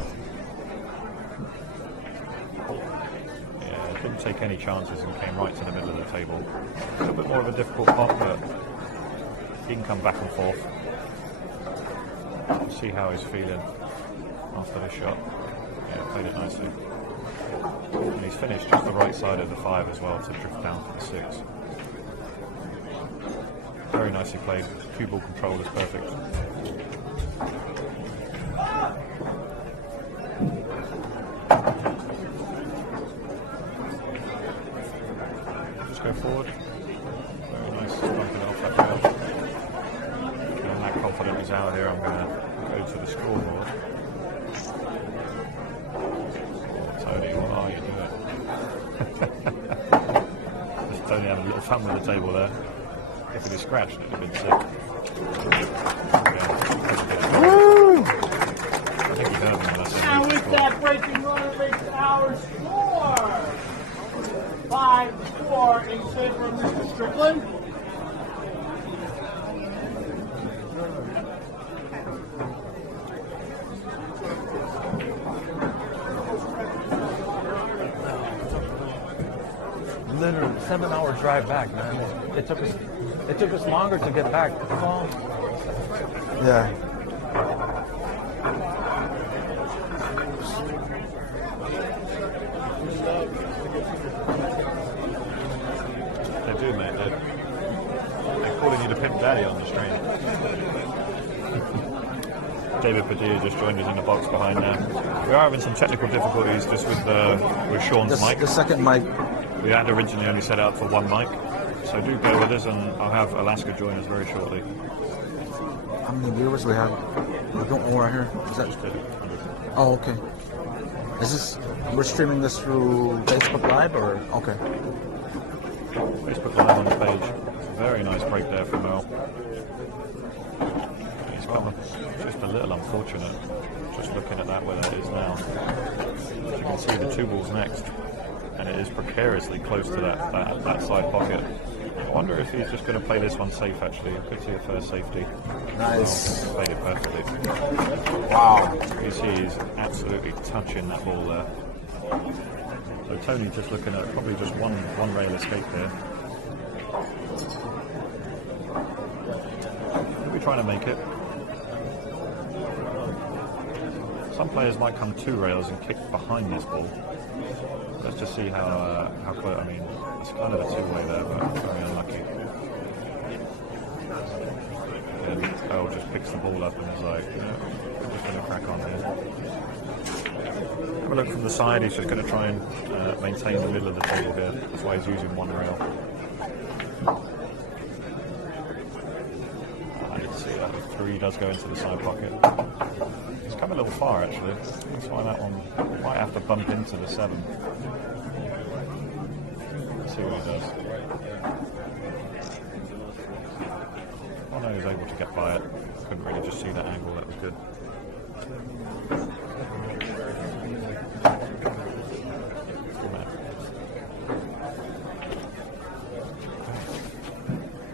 Yeah, couldn't take any chances and came right to the middle of the table. A little bit more of a difficult pot, but he can come back and forth. We'll see how he's feeling after this shot. Yeah, played it nicely. And he's finished just the right side of the 5 as well to drift down to the 6. Very nicely played. Cue ball control is perfect. Just go forward. Very nice, bumping off that rail. I'm that confident he's out here. I'm going to go to the scoreboard. Tony, what are you doing? Just Tony having a little fun with the table there. If it had scratched, it would have been sick. Woo! I think he heard me when I said Now with that breaking runner makes our score 5-4 in favor of Mr. Strickland. Literally 7-hour drive back, man. It took us longer to get back. Yeah. They do, mate. They're calling you the Pimp Daddy on the stream. David Padilla just joined us in the box behind now. We are having some technical difficulties just with Sean's mic. The second mic. We had originally only set out for 1 mic, so do bear with us, and I'll have Alaska join us very shortly. How many viewers we have? We don't know right here. Is that? Just did it. Oh, okay. Is this? We're streaming this through Facebook Live, or okay? Facebook Live on the page. It's a very nice break there from Earl. It's just a little unfortunate, just looking at that where that is now. You can see the 2 balls next, and it is precariously close to that side pocket. I wonder if he's just going to play this one safe, actually. I could see a first safety. Nice. Oh, played it perfectly. Wow. You see he's absolutely touching that ball there. So Tony just looking at probably just one rail escape there. He'll be trying to make it. Some players might come 2 rails and kick behind this ball. Let's just see how close. I mean, It's kind of a two-way there, but very unlucky. And Earl just picks the ball up and is like, I'm just going to crack on here. Have a look from the side, he's just going to try and maintain the middle of the table here. That's why he's using one rail. I can see that the 3 does go into the side pocket. He's come a little far actually. That's why that one might have to bump into the 7. Let's see what he does. Oh no, he was able to get by it. Couldn't really just see that angle, that was good.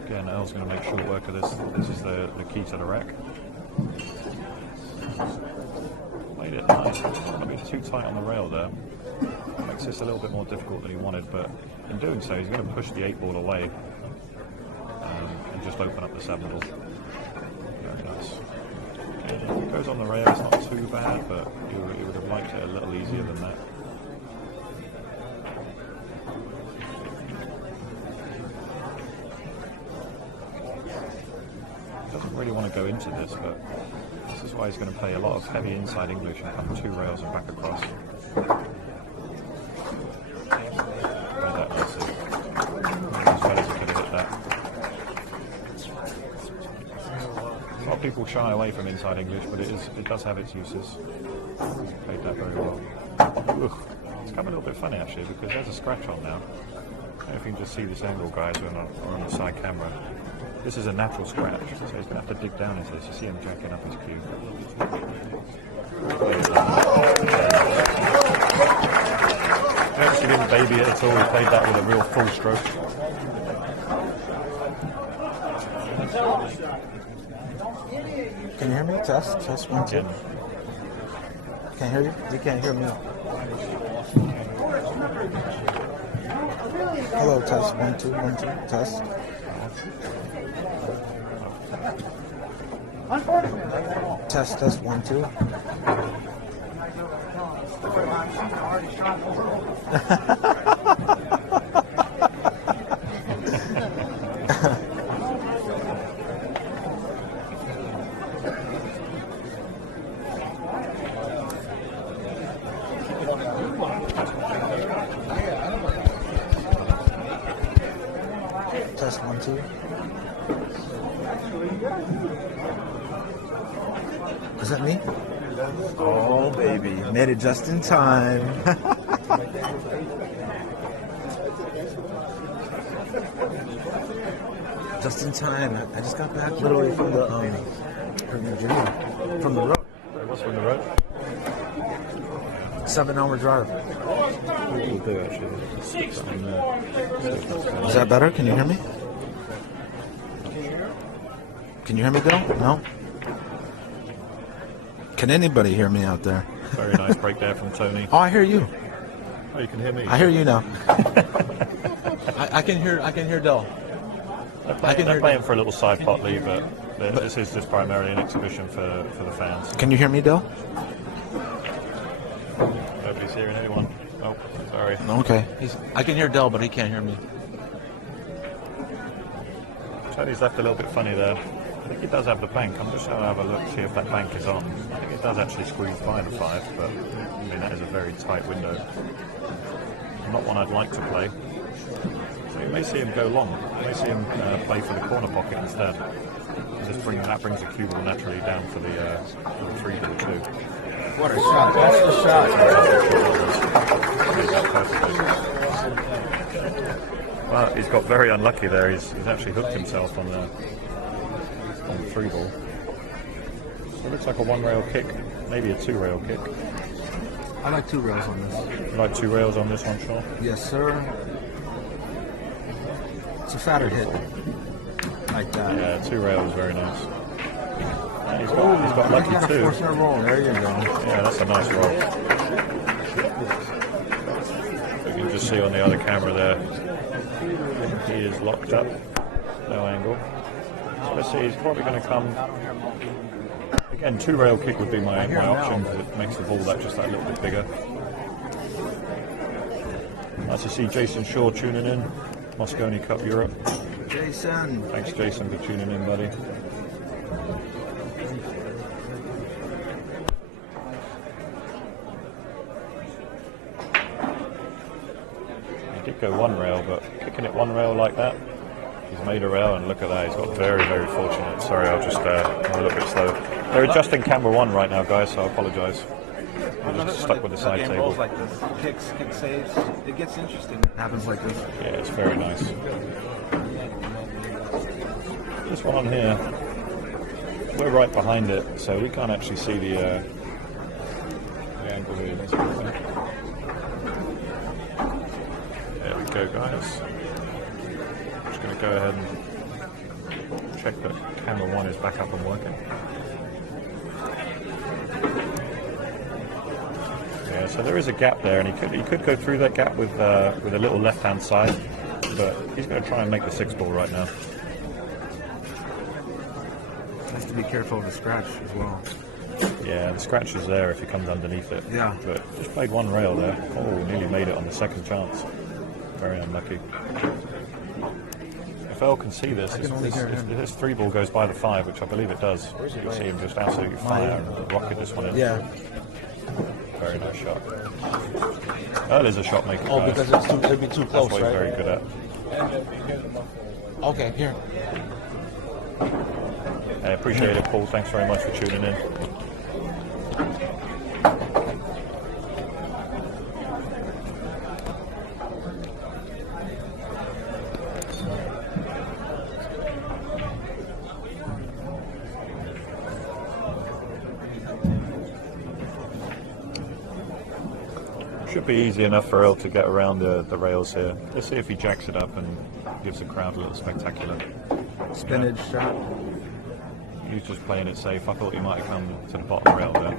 Again, Earl's going to make short work of this. This is the key to the wreck. Made it nice. A bit too tight on the rail there. Makes this a little bit more difficult than he wanted, but in doing so, he's going to push the 8 ball away and just open up the 7 ball. Very nice. If it goes on the rail, it's not too bad, but he would have liked it a little easier than that. Doesn't really want to go into this, but this is why he's going to play a lot of heavy inside English and come 2 rails and back across. That nicely. As well as he could have hit that. A lot of people shy away from inside English, but it does have its uses. He's played that very well. Ugh. It's come a little bit funny actually, because there's a scratch on now. I don't know if you can just see this angle, guys, or on the side camera. This is a natural scratch, so he's going to have to dig down into this. You see him jacking up his cue. He actually didn't baby it at all. He played that with a real full stroke. Can you hear me? Test 1 2. Again. Can't hear you? You can't hear me. Hello, test 1 2 1 2. Test. Test 1 2. Test 1 2. Is that me? Oh, baby. Made it just in time. Just in time. I just got back literally from Virginia. From the road. It was from the road. 7-hour drive. We'll do actually. Is that better? Can you hear me? Can you hear me, Bill? No? Can anybody hear me out there? Very nice break there from Tony. Oh, I hear you. Oh, you can hear me. I hear you now. I can hear Del. They're playing for a little side pot lead, but this is just primarily an exhibition for the fans. Can you hear me, Del? Nobody's hearing anyone. Oh, sorry. Okay. I can hear Del, but he can't hear me. Tony's left a little bit funny there. I think he does have the bank. I'm just going to have a look, see if that bank is on. I think it does actually squeeze by the 5, but I mean, that is a very tight window. Not one I'd like to play. So you may see him go long. You may see him play for the corner pocket instead. That brings the cue ball naturally down for the 3 ball too. What a shot. That's the shot. Well, he's got very unlucky there. He's actually hooked himself on the 3 ball. So it looks like a 1 rail kick, maybe a 2 rail kick. I like 2 rails on this. You like 2 rails on this one, Sean? Yes, sir. It's a fatter hit. Like that. Yeah, 2 rails, very nice. And he's got lucky too. Roll. There you go. Yeah, that's a nice roll. You can just see on the other camera there, he is locked up, no angle. So let's see, he's probably going to come. Again, 2 rail kick would be my option, because it makes the ball just that little bit bigger. Nice to see Jason Shaw tuning in. Moscone Cup Europe. Jason. Thanks, Jason, for tuning in, buddy. He did go one rail, but kicking it one rail like that, he's made a rail, and look at that. He's got very, very fortunate. Sorry, I'll just I'm a little bit slow. They're adjusting camera one right now, guys, so I apologise. I'm just stuck with the side game table. rolls like this. Kicks, kick saves. It gets interesting. It happens like this. Yeah, it's very nice. This one on here, we're right behind it, so we can't actually see the angle here. There we go, guys. I'm just going to go ahead and check that camera one is back up and working. Yeah, so there is a gap there, and he could go through that gap with a little left-hand side, but he's going to try and make the 6-ball right now. Has to be careful of the scratch as well. Yeah, the scratch is there if he comes underneath it. Yeah. But just played one rail there. Oh, nearly made it on the second chance. Very unlucky. If Earl can see this, if this 3-ball goes by the 5, which I believe it does, you'll see him just absolutely fire and rocket this one in. Yeah. Very nice shot. Earl is a shot maker. Oh, guys. because it'd be too close, That's what he's very good at. Okay, here. I appreciate it, Paul. Thanks very much for tuning in. Should be easy enough for Earl to get around the rails here. Let's see if he jacks it up and gives the crowd a little spectacular. Spinach shot. He's just playing it safe. I thought he might have come to the bottom rail there.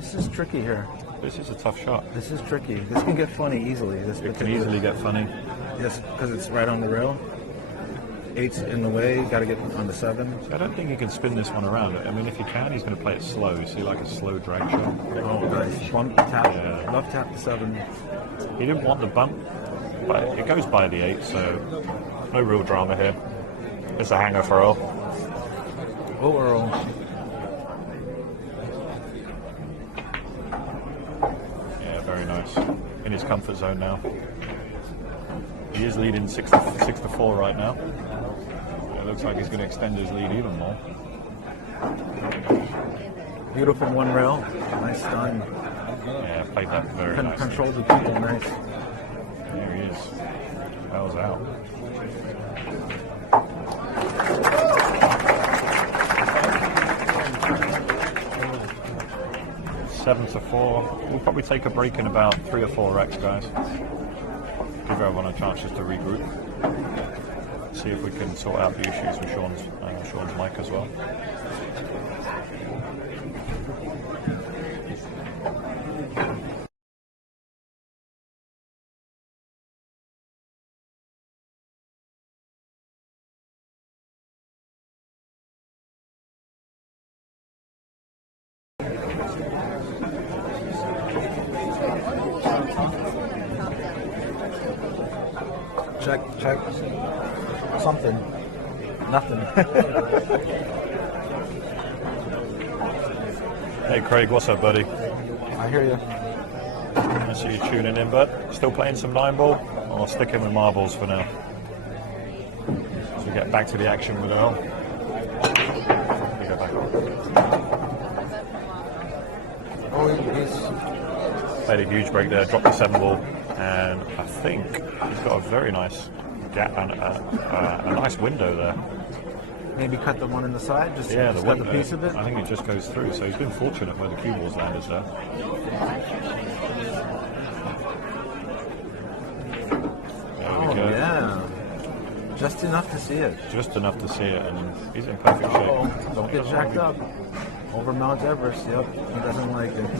This is tricky here. This is a tough shot. This is tricky. This can get funny easily. It can easily get funny. Yes, because it's right on the rail. 8's in the way. Got to get on the 7. I don't think he can spin this one around. I mean, if he can, he's going to play it slow. You see, like a slow drag shot. Oh, nice. Bump tap. Yeah. Love tap the 7. He didn't want the bump, but it goes by the 8, so no real drama here. It's a hanger for Earl. Oh, Earl. Yeah, very nice. In his comfort zone now. He is leading 6-4 right now. It looks like he's going to extend his lead even more. Beautiful one rail. Nice stun. Yeah, played that very nice. Controlled the people. Nice. There he is. Earl's out. Seven to 4. We'll probably take a break in about 3 or 4 racks, guys. Give everyone a chance just to regroup. See if we can sort out the issues with Sean's mic as well. Check. Something. Nothing. Hey Craig, what's up, buddy? I hear you. I see you tuning in, bud. Still playing some 9-ball? Or sticking with marbles for now? So we get back to the action with Earl. We go back on. Oh, he's Played a huge break there, dropped the 7-ball, and I think he's got a very nice gap and a nice window there. maybe cut the one in the side, just Yeah, the cut the window. piece of it. I think it just goes through, so he's been fortunate where the cue ball's landed there. There we go. Yeah. Just enough to see it. Just enough to see it, and he's in perfect shape. Don't get jacked up. Over Mount Everest, yep. He doesn't like it.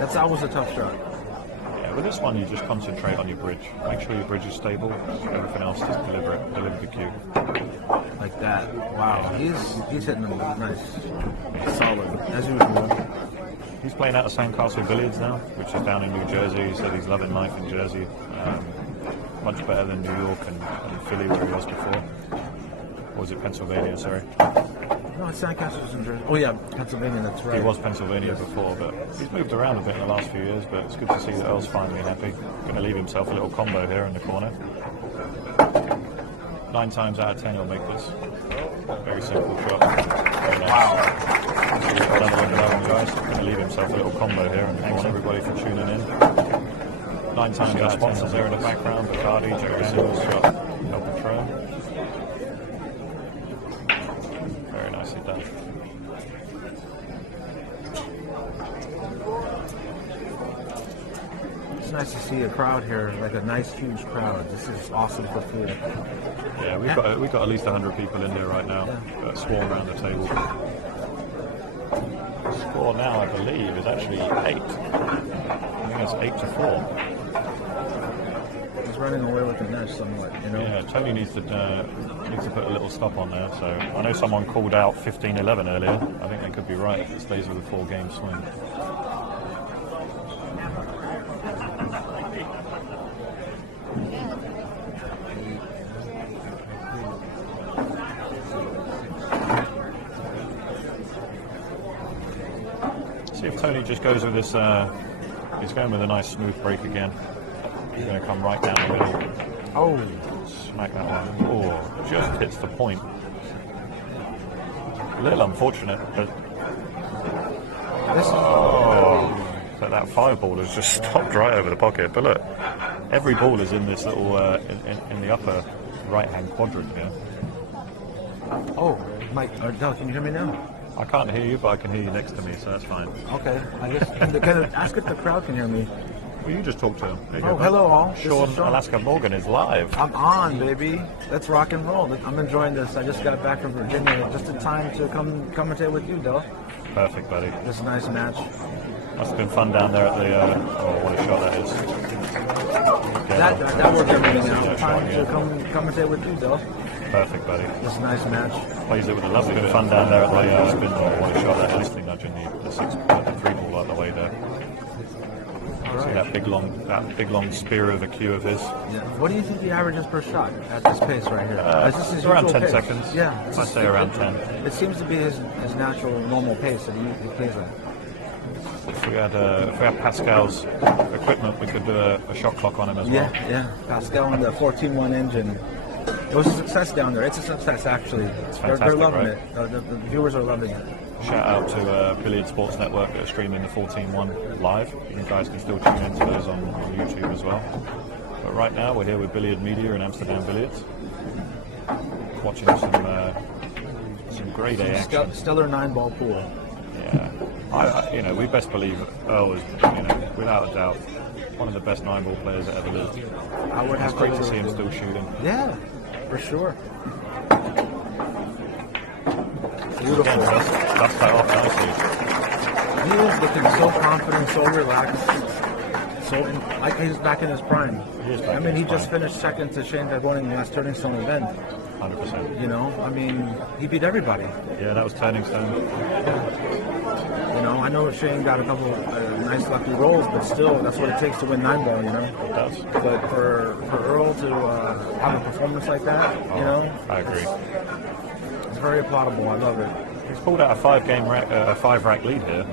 That's always a tough shot. Yeah, with this one, you just concentrate on your bridge. Make sure your bridge is stable. Everything else, just deliver the cue. Like that. Wow. He's hitting them nice. Solid. As usual. He's playing out of Sandcastle Billiards now, which is down in New Jersey. He said he's loving life in Jersey. Much better than New York and Philly where he was before. Or was it Pennsylvania, sorry? No, it's Sandcastle's in Jersey. Oh yeah, Pennsylvania, that's right. He was Pennsylvania before, but he's moved around a bit in the last few years, but it's good to see that Earl's finally happy. Going to leave himself a little combo here in the corner. 9 times out of 10 he'll make this. Very simple shot. Very nice. Wow. Well done, guys. Going to leave himself a little combo here, and thanks everybody for tuning in. 9 times our sponsors there in the background, Bacardi, Jerry Silver's shot, El Patron. Very nicely done. It's nice to see a crowd here, like a nice huge crowd. This is awesome for food. Yeah, we've got at least 100 people in there right now, swarm around the table. The score now, I believe, is actually 8. I think it's 8-4. He's running away with the match somewhat, you know? Yeah, Tony needs to put a little stop on there. So I know someone called out 15-11 earlier. I think they could be right if it stays with a 4-game swing. See if Tony just goes with this. He's going with a nice smooth break again. He's going to come right down the middle. Oh, smack that one. Oh, just hits the point. A little unfortunate, but but that 5 ball has just stopped right over the pocket. But look, every ball is in this little in the upper right-hand quadrant here. Oh, Mike, Del, can you hear me now? I can't hear you, but I can hear you next to me, so that's fine. Okay, I guess ask if the crowd can hear me. Well, you just talk to him. Oh, hello all. Sean Alaska Morgan is live. I'm on, baby. Let's rock and roll. I'm enjoying this. I just got back from Virginia just in time to come commentate with you, Del. Perfect, buddy. This nice match. Must have been fun down there at the. Oh, what a shot that is. That worked everything out. Time to come commentate with you, Del. Perfect, buddy. This nice match. Plays it with a lovely bit of fun down there at the spin. Oh, what a shot that is. Nudging the 3 ball out the way there. See that big long spear of a cue of his. Yeah. What do you think the average is per shot at this pace right here? It's around 10 seconds. Yeah. I'd say around 10. It seems to be his natural, normal pace that he plays at. If we had Pascal's equipment, we could do a shot clock on him as well. Yeah. Pascal on the 14-1 engine. It was a success down there. It's a success, actually. It's fantastic, they're loving right? it. The viewers are loving it. Shout out to Billiards Sports Network that are streaming the 14-1 live. You guys can still tune into those on YouTube as well. But right now we're here with Billiard Media in Amsterdam Billiards, watching some grade A action. Stellar 9-ball pool. Yeah, we best believe Earl is, without a doubt, one of the best 9-ball players that ever lived. It's great to see him still shooting. Yeah, for sure. Beautiful. That's that off nicely. He is looking so confident, so relaxed, so like he's back in his prime. He just finished second to Shane Gagoni in the last Turning Stone event. 100%. He beat everybody. Yeah, that was Turning Stone. I know Shane got a couple nice lucky rolls, but still, that's what it takes to win 9-ball, It does. But for Earl to have a performance like that, I agree. It's very applaudable. I love it. He's pulled out a 5-rack lead here.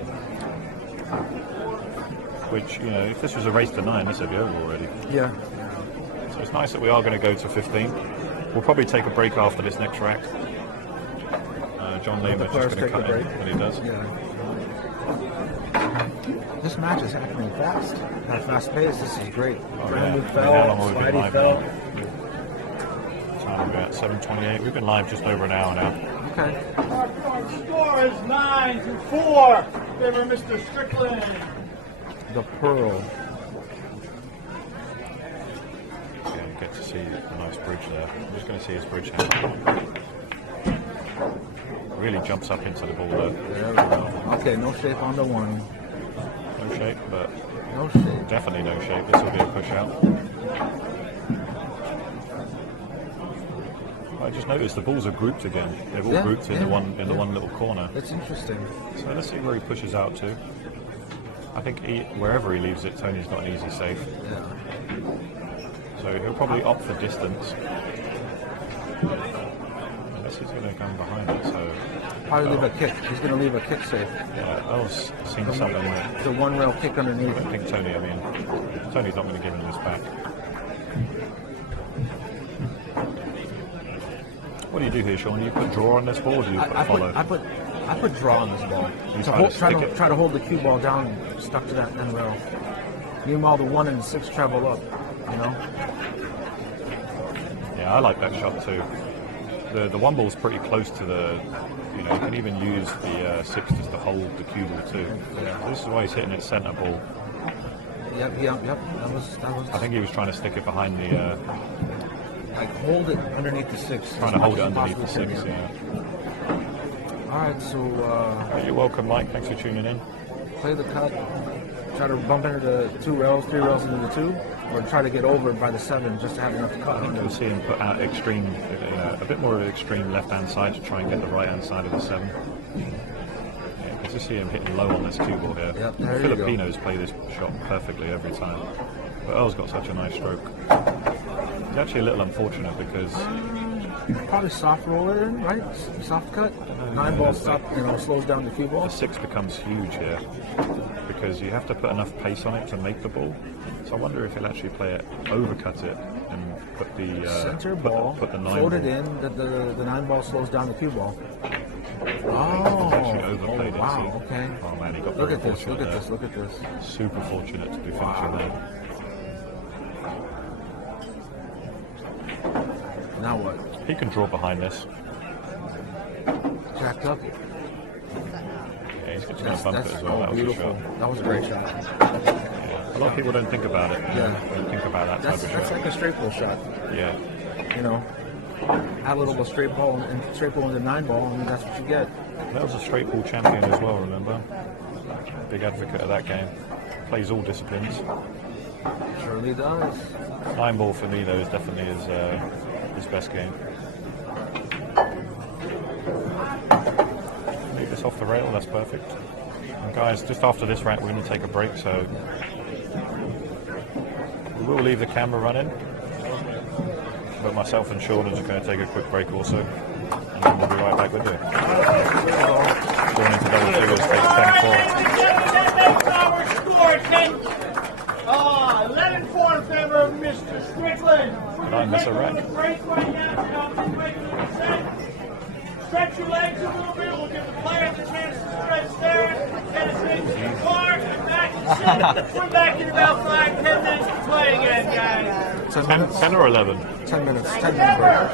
Which, if this was a race to 9, this would be over already. Yeah. So it's nice that we are going to go to 15. We'll probably take a break after this next rack. John Lehman is just going to cut in when he does. Yeah. This match is happening fast. At a fast pace, this is great. Brandon fell, Spidey fell. Time we're at 7:28. We've been live just over an hour now. Okay. Our current score is 9-4. Favor Mr. Strickland. The Pearl. Yeah, you get to see a nice bridge there. I'm just going to see his bridge hand. Really jumps up into the ball though. There we go. Okay, no shape on the 1. No shape, but no shape. Definitely no shape. This will be a push out. I just noticed the balls are grouped again. They've all grouped in the one little corner. That's interesting. So let's see where he pushes out to. I think wherever he leaves it, Tony's got an easy save. Yeah. So he'll probably opt for distance. Unless he's going to come behind it, so... Probably leave a kick. He's going to leave a kick safe. Yeah, Earl's seen something there. The one rail kick underneath. I think Tony's not going to give him this back. What do you do here, Sean? Do you put draw on this ball, or do you put follow? I put draw on this ball. Try to hold the cue ball down, stuck to that end rail. Meanwhile, the 1 and the 6 travel up. You know. Yeah, I like that shot too. The 1 ball's pretty close to the. You know, you can even use the 6 just to hold the cue ball too. Yeah. This is why he's hitting it centre ball. Yep. That was. I think he was trying to stick it behind the. Like hold it underneath the 6. Trying to hold it underneath the 6. Yeah. All right, so. You're welcome, Mike. Thanks for tuning in. Play the cut. Try to bump into the 2 rails, 3 rails into the 2, or try to get over by the 7 just to have enough to cut. I think you'll see him put out extreme, a bit more of an extreme left-hand side to try and get the right-hand side of the 7. Yeah, you can just see him hitting low on this cue ball here. Yep, there you Filipinos play this shot perfectly every time. But Earl's got such a nice stroke. It's actually a little unfortunate because... Probably soft roll it in, right? Soft cut. 9 ball stop, slows down the cue ball. The 6 becomes huge here because you have to put enough pace on it to make the ball. So I wonder if he'll actually play it, overcut it, and put the center ball, put the 9 float ball. it in. The 9 ball slows down the cue ball. Actually overplayed wow, it. Okay. Oh man, he got Look very at this. fortunate Look at there. this. Look at this. Super fortunate to be finishing there. Now what? He can draw behind this. Jacked up. Yeah, he's going to bump it as well. That was a beautiful. shot. That was a great shot. Yeah. A lot of people don't think about it. Yeah. Don't think about that type of That's shot. like a straight ball shot. Yeah. Add a little bit of straight ball into 9 ball, and that's what you get. That was a straight ball champion as well, remember? Big advocate of that game. Plays all disciplines. Surely does. 9 ball for me, though, is definitely his best game. Make this off the rail, that's perfect. And guys, just after this round, we're going to take a break, so we will leave the camera running. But myself and Sean are just going to take a quick break also, and then we'll be right back with you. Going into double figures, takes 10-4. 11-4 in favor of Mr. Strickland. Did I miss a rack? Break right now. Stretch your legs a little bit. We'll give the players a chance to stretch there. Get us into the car and back and sit. We're back in about 5-10 minutes to play again, guys. 10 minutes. 10 or 11? 10 minutes. 10 minutes break.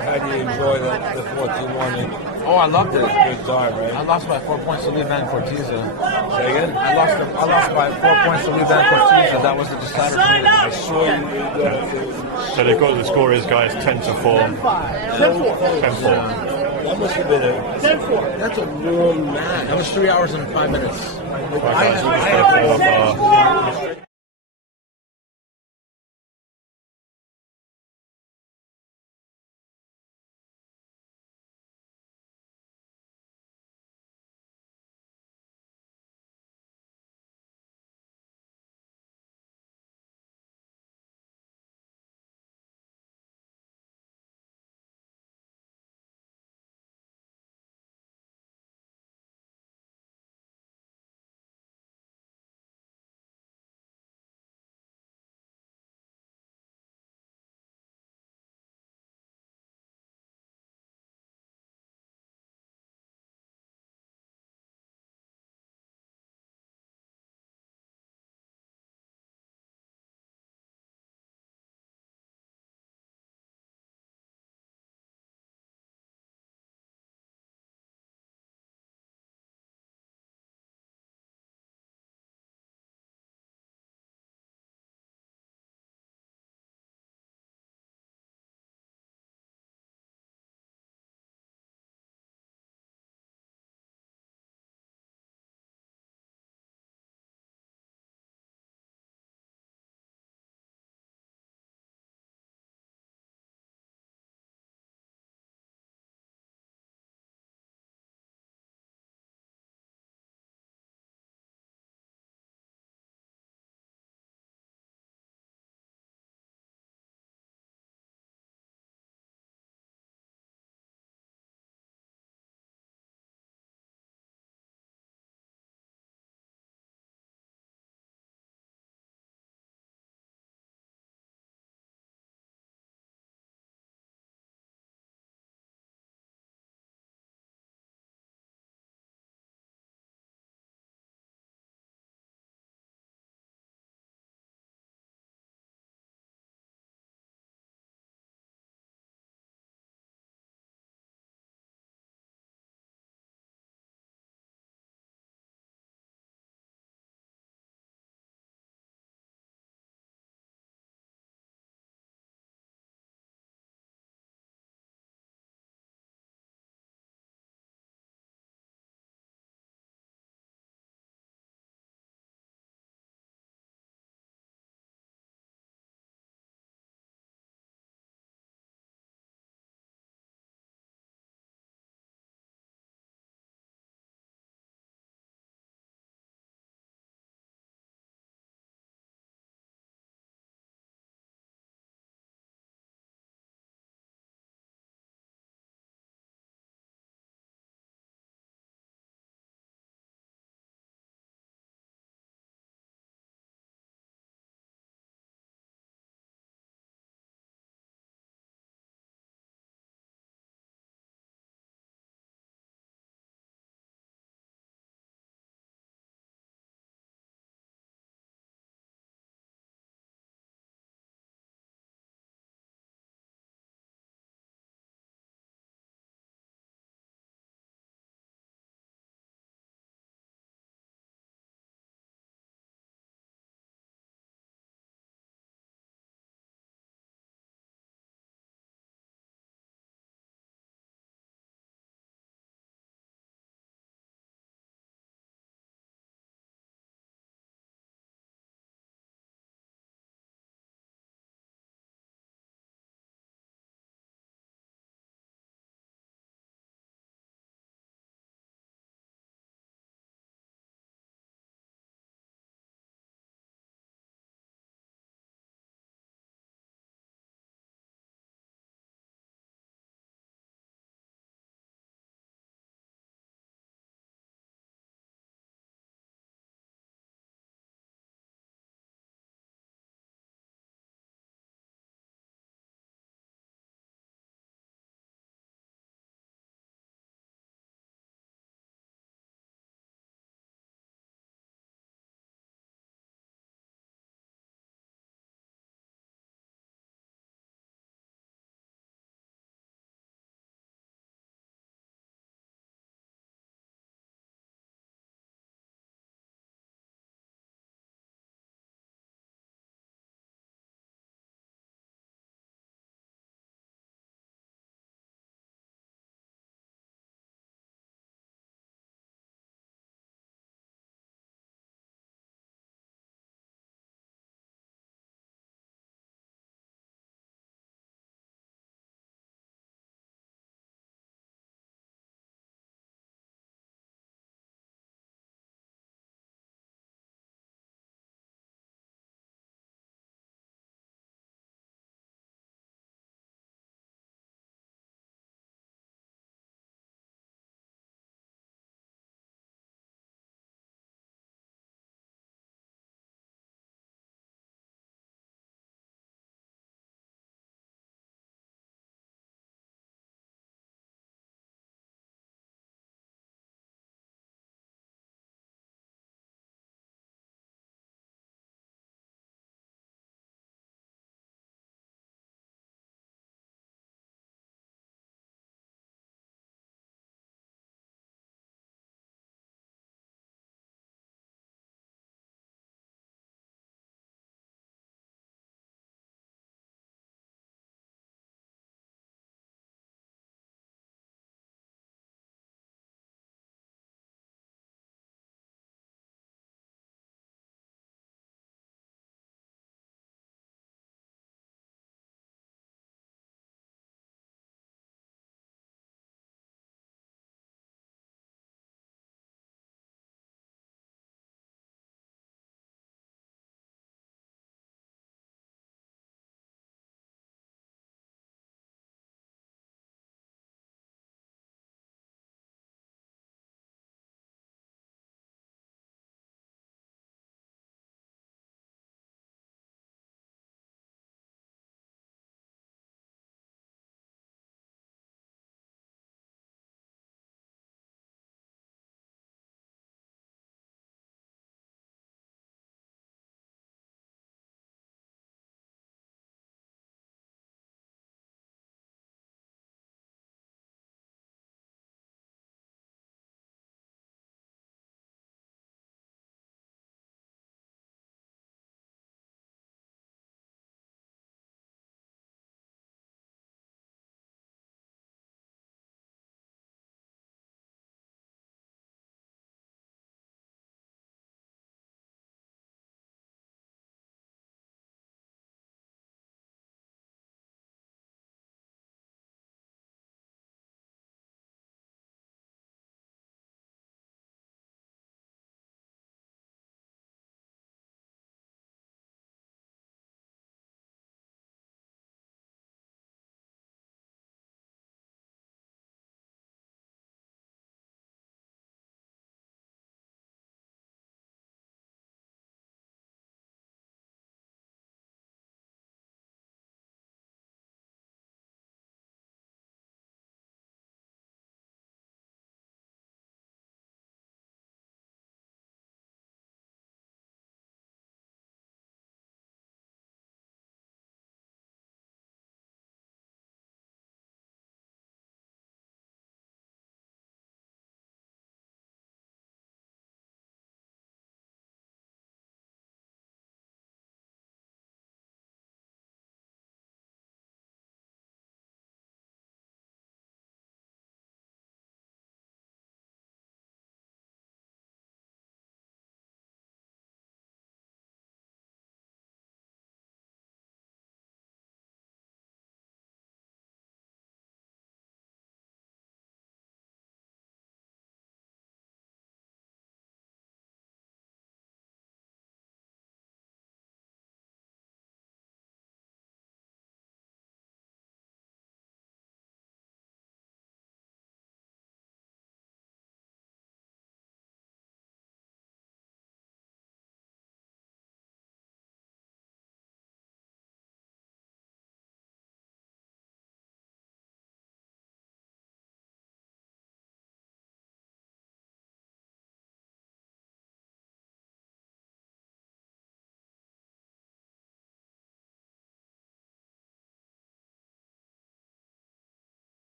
How do you enjoy the 14-1? Oh, I loved it. Good time, right? I lost by 4 points to Liban Corteza. Say again? I lost by 4 points to Liban Corteza. That was the decider for me. I saw you. So they've got the score is, guys, 10-4. 10-4. That must have been a 10-4. that's a long match. That was 3 hours and 5 minutes. Right, guys, we'll just wrap it up,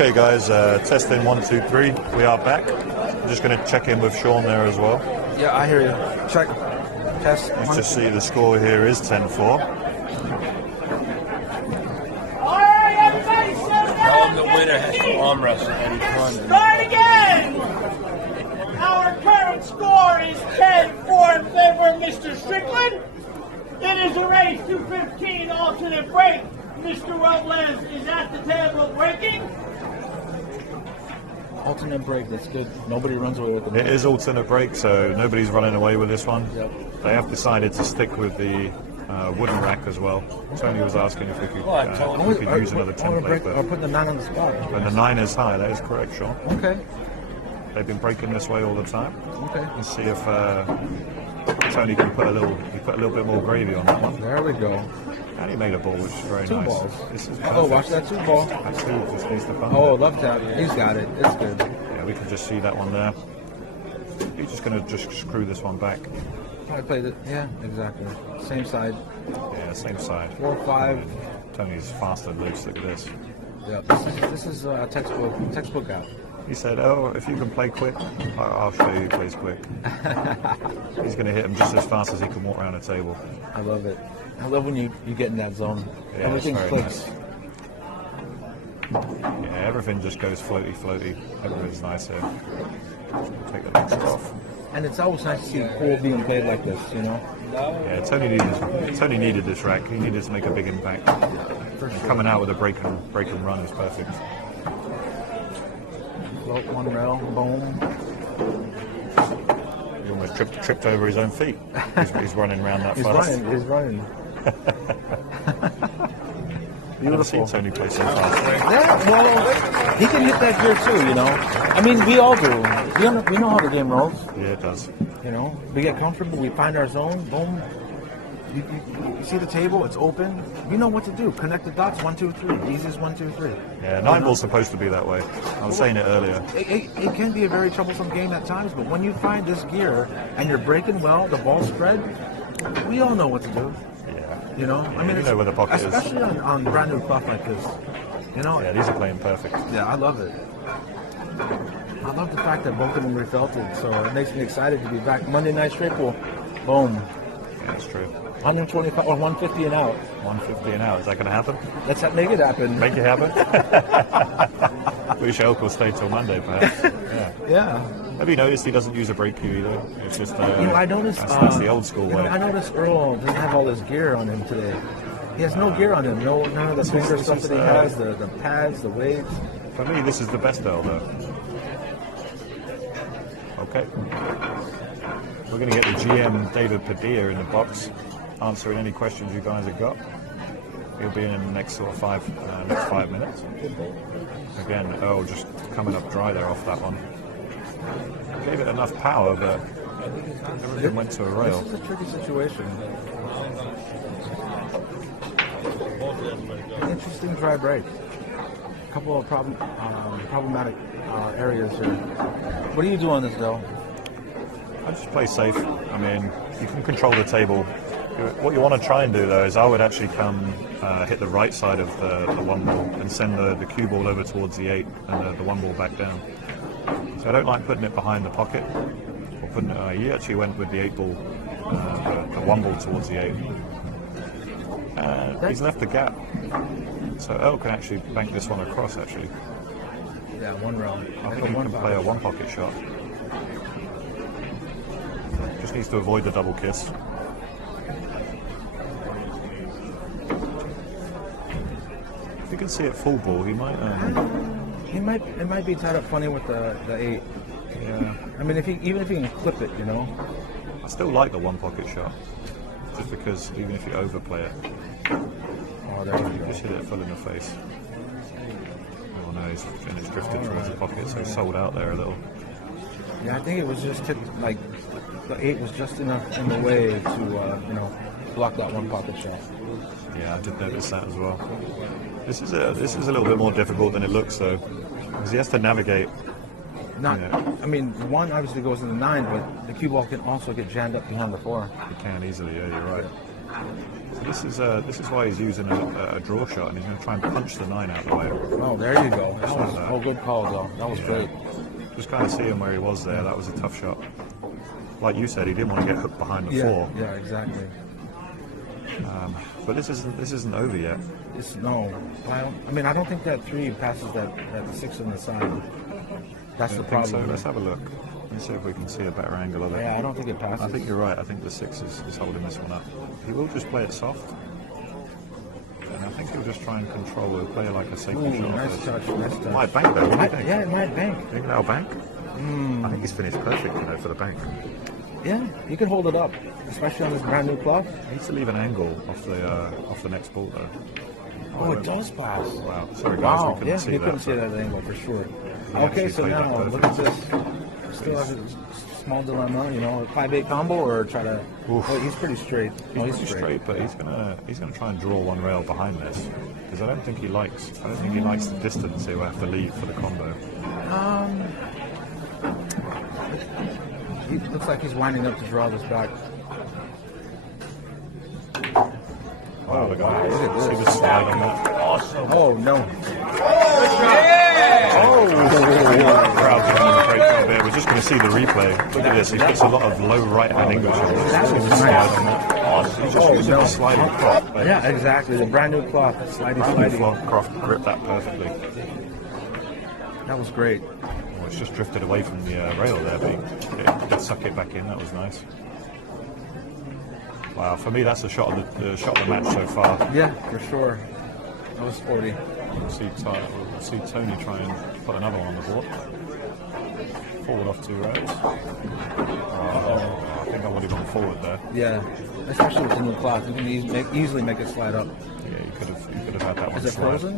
Okay, guys, testing 1, 2, 3. We are back. I'm just going to check in with Sean there as well. Yeah, I hear you. Check. Test. Let's just see the score here is 10-4. All right, everybody, settle down. Tell him the winner has to arm wrestle Eddie Fun. Start again. Our current score is 10-4 in favor of Mr. Strickland. It is a race to 15 alternate break. Mr. Robles is at the table breaking. Alternate break, that's good. Nobody runs away with it. It is alternate break, so nobody's running away with this one. Yep. They have decided to stick with the wooden rack as well. Tony was asking if we could, use another template, Or putting the 9 on the spot. and the 9 is high. That is correct, Sean. Okay. They've been breaking this way all the time. Okay. Let's see if Tony can put a little bit more gravy on that one. There we go. And he made a ball, which is very 2 nice. balls. This is Oh, watch that 2 ball. That 2 just needs to come. Oh, love that. He's got it. It's good. Yeah, we can just see that one there. He's just going to just screw this one back. I played it. Yeah, exactly. Same side. Yeah, same side. 4-5. Tony's fast and loose. Look at this. Yeah. This is textbook out. He said, "Oh, if you can play quick, I'll show you who plays quick." He's going to hit him just as fast as he can walk around a table. I love it. I love when you get in that zone. Yeah, Everything it's very clicks. nice. Yeah, everything just goes floaty, floaty. Everything's nice here. Take the next off. And it's always nice to see pool being played like this, you know? Yeah, Tony needed this rack. He needed to make a big impact. For sure. Coming out with a break and run is perfect. Float 1 rail, boom. He almost tripped over his own feet. He's running around that He's fast. running. I've never seen Beautiful. Tony play so fast. Yeah, well, he can hit that gear too, you know? I mean, we all do. We know how the game rolls, Yeah, it does. you know? We get comfortable, we find our zone, boom. You see the table, it's open. We know what to do. Connect the dots, 1, 2, 3. Easiest 1, 2, 3. Yeah, 9 ball's supposed to be that way. I was saying it earlier. It can be a very troublesome game at times, but when you find this gear and you're breaking well, the ball spread, we all know what to do. Yeah. You know, I mean, You know where the pocket is. especially on brand new cloth like this. You know, Yeah, these are playing perfect. yeah, I love it. I love the fact that both of them refiltered, so it makes me excited to be back. Monday night straight pool, boom, Yeah, that's true. 125 or 150 and out. 150 an hour. Is that going to happen? Let's make it happen. Make it happen? Wish Elk will stay till Monday, perhaps. Yeah. Yeah. Have you noticed he doesn't use a brake cue either? It's just You know, I noticed. that's the old school you know, way. I noticed Earl doesn't have all his gear on him today. He has no gear on him. None of the finger this stuff is, that he has, the pads, the weights. For me, this is the best Earl, though. Okay. We're going to get the GM David Padilla in the box, answering any questions you guys have got. He'll be in the next sort of 5 minutes. Again, Earl just coming up dry there off that one. Gave it enough power, but everything went to a rail. This is a tricky situation. Interesting dry break. A couple of problematic areas here. What do you do on this, though? I just play safe. I mean, you can control the table. What you want to try and do, though, is I would actually come hit the right side of the 1 ball and send the cue ball over towards the 8 and the 1 ball back down. So I don't like putting it behind the pocket. Or putting it, he actually went with the 8 ball, the 1 ball towards the 8. He's left the gap. So Earl can actually bank this one across, actually. Yeah, 1 round. I think he can play a 1 pocket shot. Just needs to avoid the double kiss. If you can see it full ball, he might. It might be tied up funny with the 8. Yeah. I mean, even if he can clip it, you know. I still like the 1 pocket shot, just because even if you overplay it, Oh, there we go. just hit it full in the face. Oh no, it's drifted towards the pocket, so he's sold out there a little. Yeah, I think it was just tipped, like the 8 was just enough in the way to block that 1 pocket shot. Yeah, I did notice that as well. This is a little bit more difficult than it looks, though, because he has to navigate. Not, Yeah. I mean, 1 obviously goes in the 9, but the cue ball can also get jammed up behind the 4. He can easily. Yeah, you're right. This is why he's using a draw shot, and he's going to try and punch the 9 out the way. Oh, there you go. That was good call, though. That was great. Just kind of seeing where he was there. That was a tough shot. Like you said, he didn't want to get hooked behind the 4. Yeah, exactly. But this isn't over yet. No. I don't think that 3 passes that 6 on the side. That's the problem. So let's have a look. Let's see if we can see a better angle of it. Yeah, I don't think it passes. I think you're right. I think the 6 is holding this one up. He will just play it soft. And I think he'll just try and control it, play like a safety shot. Nice touch. Might bank though. Yeah, it might bank. Think that'll bank? I think he's finished perfect, for the bank. Yeah, he can hold it up, especially on this brand new cloth. He needs to leave an angle off the next ball though. Oh, it does pass. Wow. Sorry guys, Wow. we couldn't see that. Couldn't see that angle for sure. He Okay, actually so played that now look at this. Still have a small dilemma, 5-8 combo or try to. Well, he's pretty straight. He's pretty straight, but he's gonna try and draw one rail behind this because I don't think he likes the distance he'll have to leave for the combo. He looks like he's winding up to draw this back. Wow, look at this. See the slide on that. Awesome. Oh no! Crowd giving him a great job here. We're just going to see the replay. Look at this. He puts a lot of low right hand English on this. That was nice. He's just using a sliding prop. Yeah, exactly. The brand new cloth, sliding. Croft gripped that perfectly. That was great. Well, it's just drifted away from the rail there, but he did suck it back in. That was nice. Wow, for me that's the shot of the match so far. Yeah, for sure. That was 40. We'll see Tony try and put another one on the board. Forward off 2 rails. I think I would have gone forward there. Yeah, especially with the new cloth, you can easily make it slide up. Yeah, you could have had that one. Is it slide. frozen?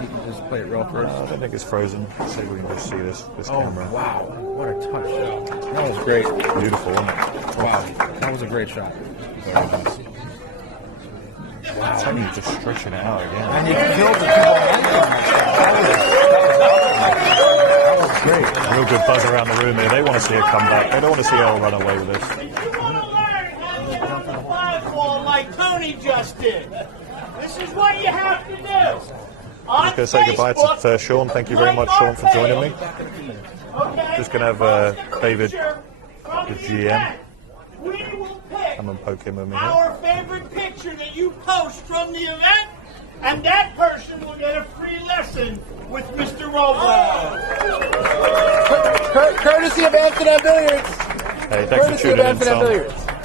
You can just play it real first. I don't think it's frozen. Let's see if we can just see this camera. Wow, what a touch! That was great. Beautiful, wasn't it? Wow, that was a great shot. Very nice. Tony just stretching it out again. And you killed the That was great. Real good buzz around the room here. They want to see it come back. They don't want to see Earl run away with this. You want to learn how to hit the 5 ball like Tony just did. This is what you have to do. Just going to say goodbye to Sean. Thank you very much, Sean, for joining me. Just going to have David, the GM, We will pick come and poke him with me here. our favorite picture that you post from the event, and that person will get a free lesson with Mr. Robles. Courtesy of Amsterdam Billiards. Hey, thanks for tuning in, Tom.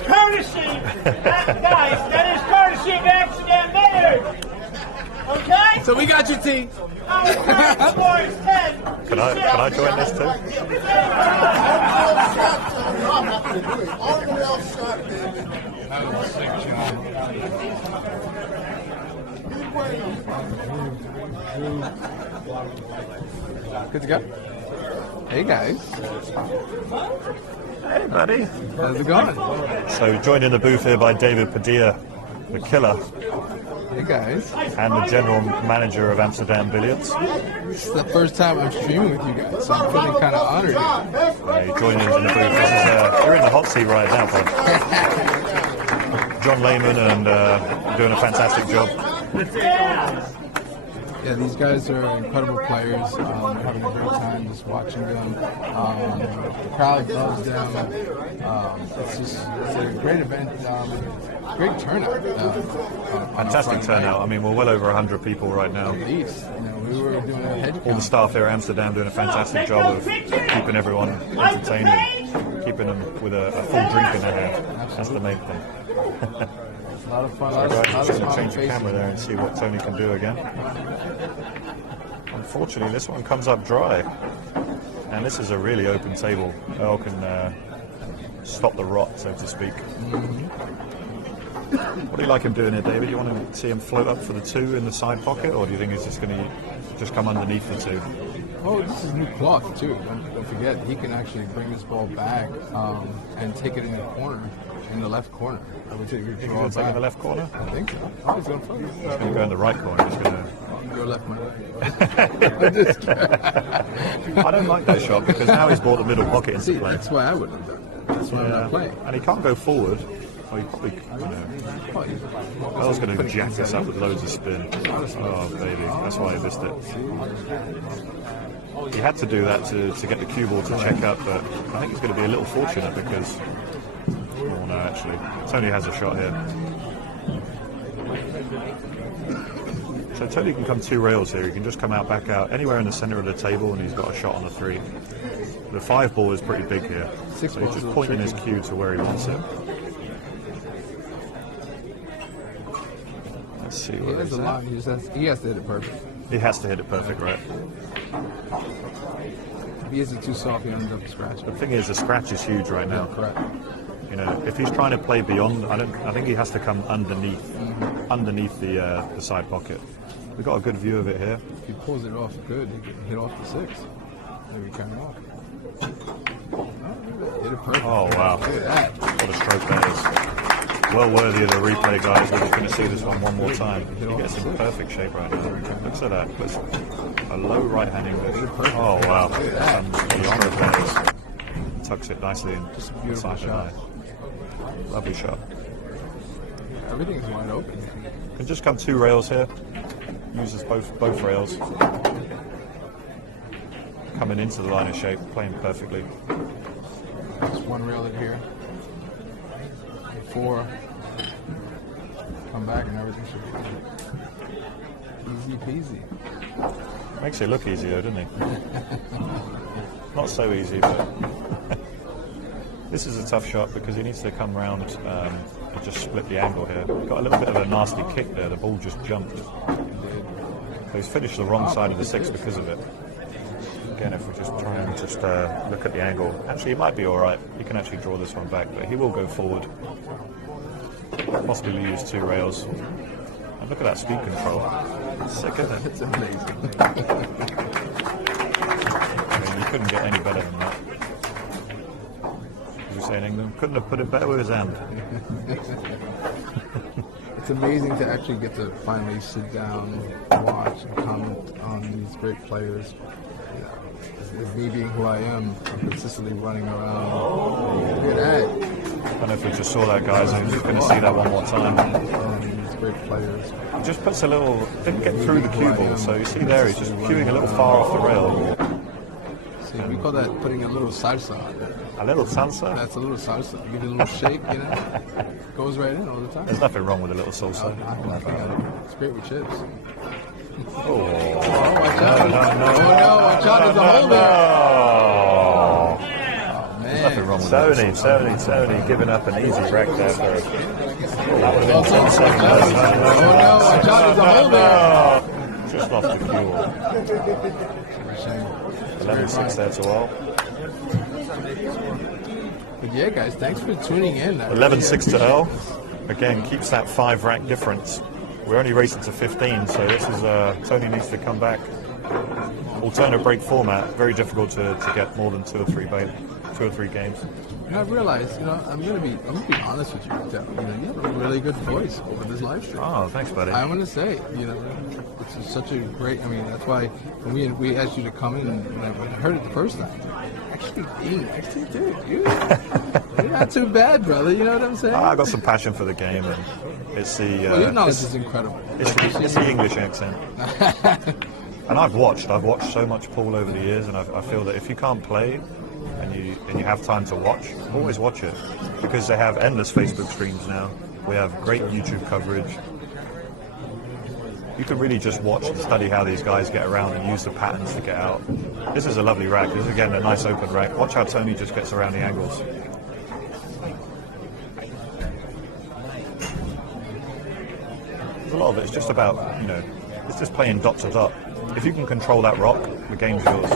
Courtesy, guys, that is courtesy of Amsterdam Billiards. Okay? So we got your team. Our current score is 10. Can I join this too? All the else shot, David. Good to go. Hey guys. Hey, buddy. How's it going? So joined in the booth here by David Padilla, the killer, Hey guys. and the general manager of Amsterdam Billiards. This is the first time I'm streaming with you guys, so I'm feeling kind of honored. You joined in the booth. This is, you're in the hot seat right now, bud. John Lehman and doing a fantastic job. Yeah, these guys are incredible players. We're having a great time just watching them. The crowd loves them. It's a great event. Great turnout. Fantastic turnout. I mean, we're well over 100 people right now. At least, we were doing a head All the count. staff here at Amsterdam doing a fantastic job of keeping everyone entertained and keeping them with a full drink in their hand. That's the main thing. A lot of fun. Right, A lot just of going to change the faces. camera there and see what Tony can do again. Unfortunately, this one comes up dry. And this is a really open table. Earl can stop the rot, so to speak. What do you like him doing here, David? You want to see him float up for the 2 in the side pocket, or do you think he's just going to just come underneath the 2? Oh, this is new cloth too. Don't forget, he can actually bring this ball back and take it in the corner, in the left corner. I would take your He's draw going to take it in back. the left corner? I think so. Oh, he's going to He's going to go in the right corner. He's going to... go left, my left. I don't like that shot because now he's brought the middle pocket into See, play. that's why I wouldn't have done it. That's why I'm not playing. And he can't go forward. Oh, he probably, I was going to jack this up with loads of spin. Oh, baby. That's why I missed it. He had to do that to get the cue ball to check up, but I think he's going to be a little fortunate because... Oh, no, actually. Tony has a shot here. So Tony can come 2 rails here. He can just come out, back out, anywhere in the center of the table, and he's got a shot on the 3. The 5 ball is pretty big here. So he's just pointing his cue to where he wants it. Let's see what he has a lot. He has to hit it perfect. He has to hit it perfect, right? If he hits it too soft, he ends up scratching. The thing is, the scratch is huge right now. Yeah, correct. You know, if he's trying to play beyond, I think he has to come underneath the side pocket. We've got a good view of it here. If he pulls it off good, he can hit off the 6. Maybe turn it off. Hit it perfect. Oh, wow. Look at that. What a stroke that is. Well worthy of the replay, guys. We're just going to see this one more time. He gets in perfect shape right now. Look at that. Puts a low right-hand English. Oh, wow. Beyond the players. Tucks it nicely in. Just a beautiful shot. Lovely shot. Everything is wide open. Can just come 2 rails here. Uses both rails. Coming into the line of shape, playing perfectly. Just 1 rail in here. 4. Come back and everything should be easy peasy. Makes it look easy though, doesn't he? Not so easy, but this is a tough shot because he needs to come round and just split the angle here. Got a little bit of a nasty kick there. The ball just jumped. So he's finished the wrong side of the 6 because of it. Again, if we just try and look at the angle, actually, he might be all right. He can actually draw this one back, but he will go forward. Possibly use 2 rails. And look at that speed control. Sick, isn't it? It's amazing. I mean, you couldn't get any better than that. As we say in England, couldn't have put it better with his hand. It's amazing to actually get to finally sit down and watch and comment on these great players. As me being who I am, I'm consistently running around. Look at that. I don't know if we just saw that, guys. I'm just going to see that one more time. These great players. He just puts a little, didn't get through the cue ball, so you see there he's just cueing a little far off the rail. See, we call that putting a little salsa on it. A little salsa? That's a little salsa. You get a little shake, you know? Goes right in all the time. There's nothing wrong with a little salsa. Nothing at all. It's great with chips. Oh, watch out. No, watch out. There's a hole there. Oh, man. Nothing wrong with Tony giving up an easy rack there for that would have been 10 seconds. Watch out. There's a hole there. Just off the cue. 11-6 there to all. But yeah, guys, thanks for tuning in. 11-6 to Earl. Again, keeps that 5 rack difference. We're only racing to 15, so this is Tony needs to come back. Alternate break format, very difficult to get more than 2 or 3 games. And I've realized, I'm gonna be honest with you. You have a really good voice over this live stream. Oh, thanks, buddy. I'm gonna say, it's such a great. I mean, that's why when we asked you to come in, and when I heard it the first time, actually, dude, you're not too bad, brother. You know what I'm saying? I got some passion for the game, and it's the. Your knowledge is incredible. It's the English accent. And I've watched so much pool over the years, and I feel that if you can't play and you have time to watch, always watch it, because they have endless Facebook streams now. We have great YouTube coverage. You can really just watch and study how these guys get around and use the patterns to get out. This is a lovely rack. This is again a nice open rack. Watch how Tony just gets around the angles. A lot of it's just about, it's just playing dot to dot. If you can control that rock, the game's yours.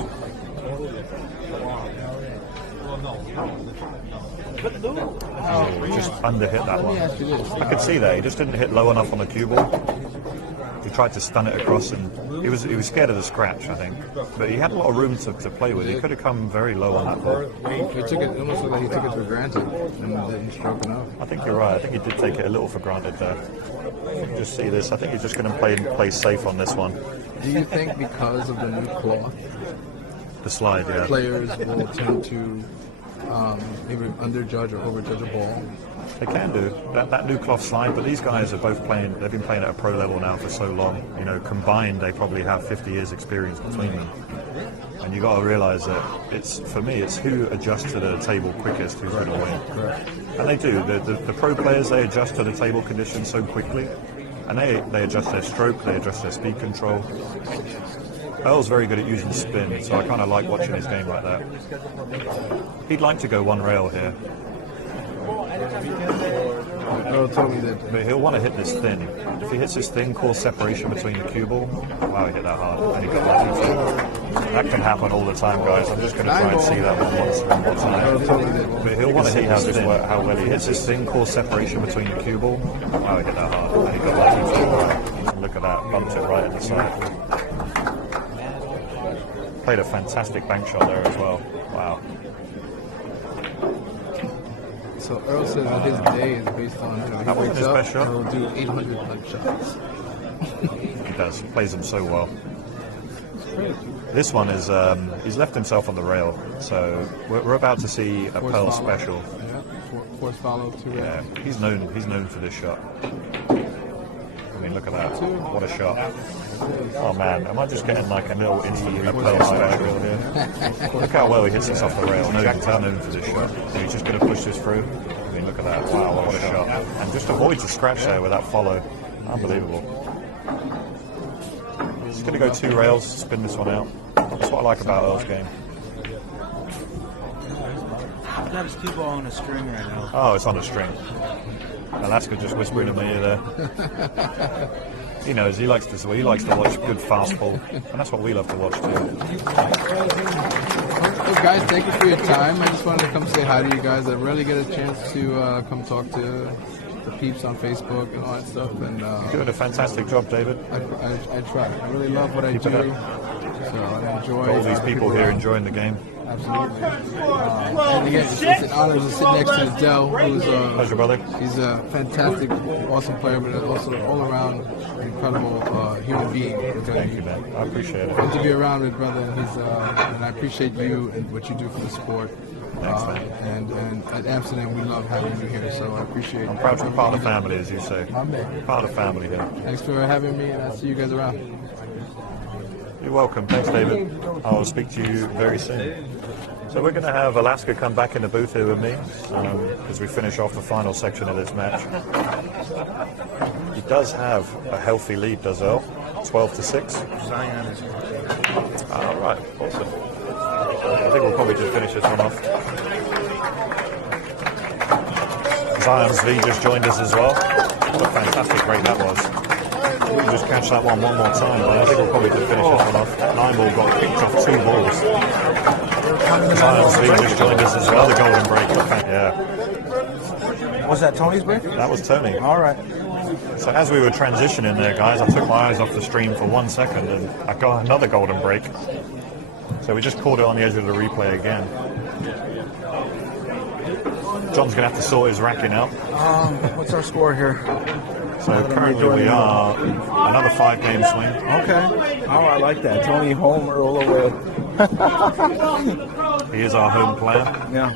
Oh, just underhit that one. I could see that. He just didn't hit low enough on the cue ball. He tried to stun it across, and he was scared of the scratch, I think. But he had a lot of room to play with. He could have come very low on that ball. It almost looked like he took it for granted and didn't stroke enough. I think you're right. I think he did take it a little for granted there. Just see this. I think he's just going to play safe on this one. Do you think because of the new cloth, the slide, yeah, players will tend to maybe underjudge or overjudge a ball They can do that new cloth slide, but these guys are both playing. They've been playing at a pro level now for so long. You know, combined, they probably have 50 years experience between them. And you got to realize that for me, it's who adjusts to the table quickest who's going to win. And they do. The pro players, they adjust to the table conditions so quickly, and they adjust their stroke, they adjust their speed control. Earl's very good at using spin, so I kind of like watching his game like that. He'd like to go one rail here. Earl told me that. But he'll want to hit this thin. If he hits this thin, cause separation between the cue ball. Wow, he hit that hard. And he got lucky. That can happen all the time, guys. I'm just going to try and see that one more time. But he'll want to see how well he hits this thin, cause separation between the cue ball. Wow, he hit that hard. And he got lucky. And look at that, bumped it right in the side. Played a fantastic bank shot there as well. Wow. So Earl says that his day is based on, he wakes up and he'll do 800 punch shots. He does. He plays them so well. This one is, he's left himself on the rail, so we're about to see a Pearl special. Yeah, force follow too. Yeah, he's known for this shot. I mean, look at that. What a shot. Oh man, am I just getting like a little instant Pearl special here? Look how well he hits this off the rail. No, he's known for this shot. So he's just going to push this through. I mean, look at that. Wow, what a shot. And just avoids the scratch there with that follow. Unbelievable. He's going to go 2 rails, spin this one out. That's what I like about Earl's game. I've got his cue ball on a string right now. Oh, it's on a string. Alaska just whispering in my ear there. He knows, he likes to watch good fast ball, and that's what we love to watch too. Hey guys, thank you for your time. I just wanted to come say hi to you guys. I rarely get a chance to come talk to the peeps on Facebook and all that stuff. And you're doing a fantastic job, David. I try. I really love what I do. So I enjoy all these people here enjoying the game. Absolutely. And again, it's an honor to sit next to Dell, who's pleasure, brother. He's a fantastic, awesome player, but also all-around incredible human being. Okay? Thank you, man. I appreciate it. Fun to be around with, brother. And I appreciate you and what you do for the sport. Thanks, man. And at Amsterdam, we love having you here, so I appreciate it. I'm proud to be part of the family, as you say. Part of the family here. Thanks for having me, and I'll see you guys around. You're welcome. Thanks, David. I will speak to you very soon. So we're going to have Alaska come back in the booth here with me as we finish off the final section of this match. He does have a healthy lead, does Earl? 12-6. Zion is All right, awesome. I think we'll probably just finish this one off. Zion's V just joined us as well. What a fantastic break that was. We can just catch that one more time, but I think we'll probably just finish this one off. 9-ball got kicked off 2 balls. Zion's V just joined us as well. The golden break. Yeah. Was that Tony's break? That was Tony. All right. So as we were transitioning there, guys, I took my eyes off the stream for 1 second and I got another golden break. So we just caught it on the edge of the replay again. John's going to have to sort his racking out. What's our score here? So currently we are another 5-game swing. Okay. Oh, I like that. Tony home, Earl away. He is our home player. Yeah.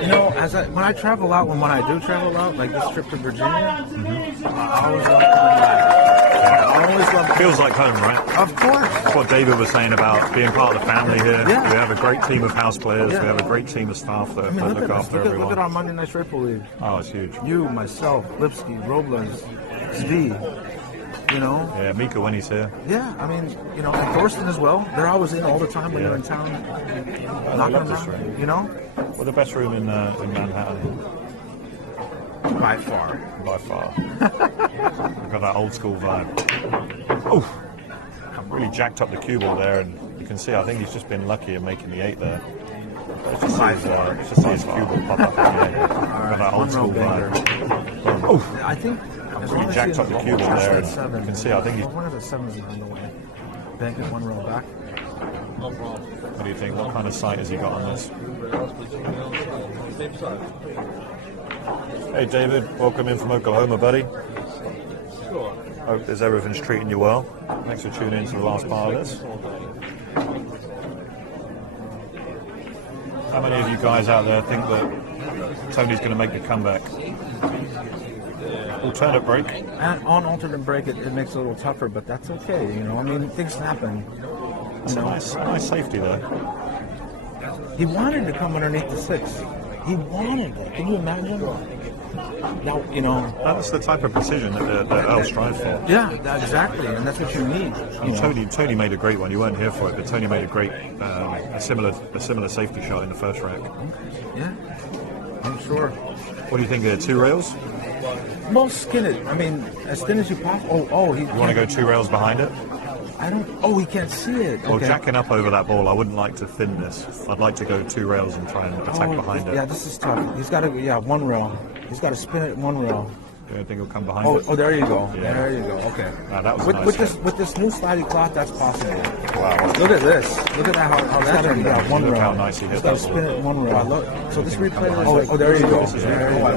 You know, when I travel out, when I do travel out, like this trip to Virginia, I always love coming back. Feels like home, right? Of course. That's what David was saying about being part of the family here. Yeah. We have a great team of house players. Yeah. We have a great team of staff that look after everyone. Look at our Monday Night Ripple League. Oh, it's huge. You, myself, Lipsky, Robles, Svi, you know. Yeah, Mika when he's here. Yeah, I mean, you know, and Thorsten as well. They're always in all the time when you're in town. I love this room. You know? Well, the best room in Manhattan. By far. By far. I've got that old school vibe. Oof. Really jacked up the cue ball there, and you can see I think he's just been lucky in making the 8 there. Just see his cue ball pop up in the 8. Got that old school vibe. Oof. I think really jacked up the cue ball there, and you can see I think he's... One of the 7s on the way. Bank it 1 row back. What do you think? What kind of sight has he got on this? Hey David, welcome in from Oklahoma, buddy. Sure. Hope there's everything's treating you well. Thanks for tuning in to the last part of this. How many of you guys out there think that Tony's going to make the comeback? Alternate break. And on alternate break, it makes it a little tougher, but that's okay. You know, I mean, things happen. It's a nice safety there. He wanted to come underneath the 6. He wanted it. Can you imagine? Now, you know. That's the type of precision that Earl strives for. Yeah, exactly, and that's what you need. Tony made a great one. You weren't here for it, but Tony made a great, a similar safety shot in the first rack. Yeah, I'm sure. What do you think of 2 rails? Well, skin it. I mean, as thin as you possible. You want to go 2 rails behind it? I don't. Oh, he can't see it. Well, okay. jacking up over that ball, I wouldn't like to thin this. I'd like to go 2 rails and try and attack behind it. Yeah, this is tough. He's got to. Yeah, 1 rail. He's got to spin it 1 rail. You don't think he'll come behind it? Oh, there you go. Yeah. There you go. Okay. That was with this new slidey cloth, that's possible. Wow. Look at this. Look at that. How that turned out. 1 Look rail. how nice he hit He's got to that spin ball. it 1 rail. So this replay. Oh, there you go. There you go. I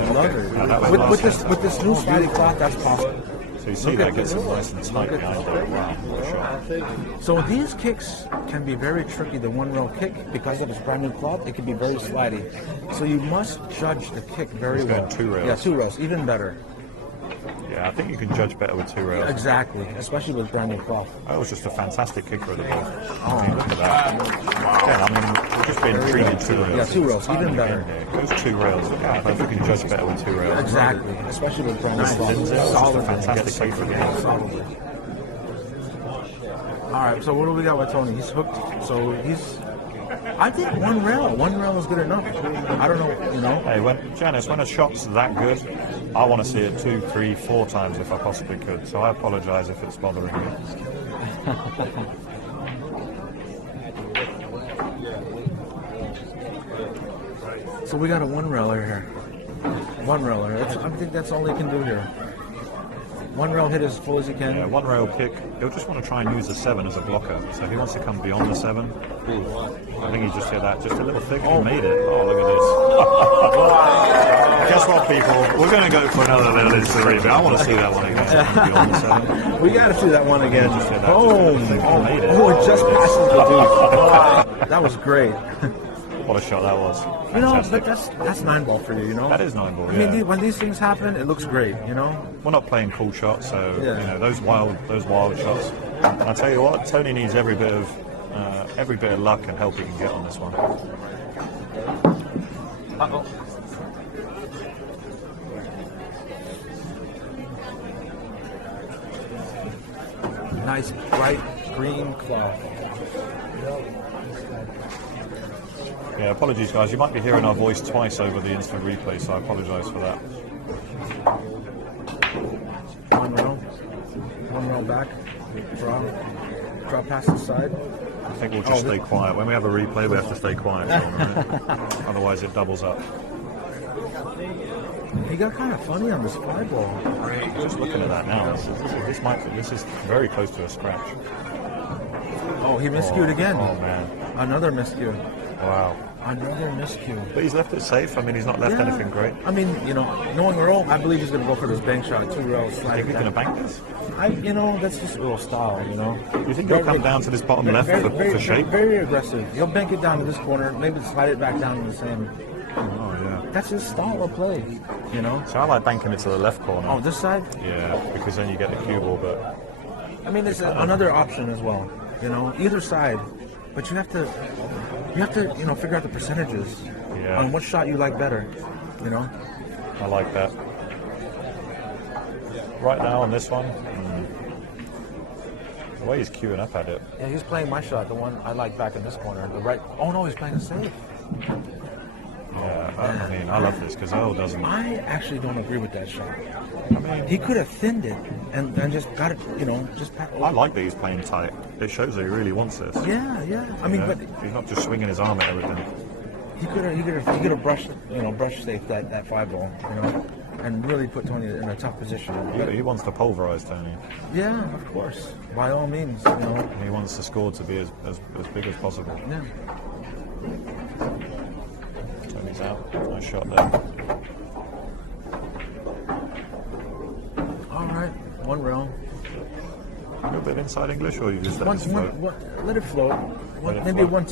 love it. With this new slidey cloth, that's possible. So you see that gets him nice and tight behind it. Wow, what a shot. So these kicks can be very tricky. The 1 rail kick, because of its brand new club, it can be very slidey. So you must judge the kick very well. 2 rails. Yeah, 2 rails, even better. Yeah, I think you can judge better with 2 rails. Exactly, especially with brand new cloth. That was just a fantastic kicker of the ball. I mean, look at that. Again, I mean, we've just been treating 2 rails. Yeah, 2 rails, even better. It goes 2 rails. Yeah, I think you can judge better with 2 rails. Exactly, especially with brand new cloth. It's just a fantastic kicker of the ball. Solidly. All right, so what do we got with Tony? He's hooked. So I think 1 rail. 1 rail is good enough. I don't know, you know. Hey, when a shot's that good, I want to see it 2, 3, 4 times if I possibly could. So I apologize if it's bothering you. So we got a 1 railer here. 1 railer. I think that's all they can do here. 1 rail hit as full as he can. Yeah, 1 rail kick. He'll just want to try and use the 7 as a blocker. So he wants to come beyond the 7. I think he just hit that just a little thick. He made it. Oh, look at this. Guess what, people? We're going to go for another little instantly, but I want to see that one again. Beyond the 7. We got to see that one again. Just hit that. Boom. Made it. Oh, it just passes the dude. That was great. What a shot that was. You know, Fantastic. but that's 9 ball for you, you know? That is 9 ball, I mean, yeah. when these things happen, it looks great, you know? We're not playing cool shots, so Yeah. you know those wild shots. And I tell you what, Tony needs every bit of luck and help he can get on this one. Uh-oh. Nice bright green cloth. Yeah, apologies guys, you might be hearing our voice twice over the instant replay, so I apologise for that. 1 row back, drop past the side. I think we'll just stay quiet. When we have a replay, we have to stay quiet for a minute. Otherwise it doubles up. He got kind of funny on this fly ball. Just looking at that now, this is very close to a scratch. Oh, he miscued again. Oh man. Another miscue. Wow. Another miscue. But he's left it safe. I mean, he's not left anything great. I mean, you know, knowing Earl, I believe he's going to go for this bank shot at 2 rails. I think he's going to bank this. You know, that's just Earl style, you know. You think he'll come down to this bottom left for shape? Very aggressive. He'll bank it down to this corner, maybe slide it back down to the same. Oh, yeah. That's his style of play, you know. So I like banking it to the left corner. Oh, this side? Yeah, because then you get the cue ball, but... I mean, it's another option as well, you know, either side. But you have to, you know, figure out the percentages on what shot you like better, you know. I like that. Right now on this one, the way he's queuing up at it. Yeah, he's playing my shot, the one I like back in this corner, the right. Oh no, he's playing a safe. Yeah, I mean, I love this because Earl doesn't. I actually don't agree with that shot. I mean, he could have thinned it and just got it, you know, just. I like that he's playing tight. It shows that he really wants this. Yeah. I mean, but he's not just swinging his arm at everything. He could have brushed safe that 5 ball, you know, and really put Tony in a tough position. He wants to pulverize Tony. Yeah, of course, by all means, you know. He wants the score to be as big as possible. Yeah. Tony's out. Nice shot there. All right, 1 rail. little bit of inside English, or you just let One, this float? let it float. Let it Maybe float. one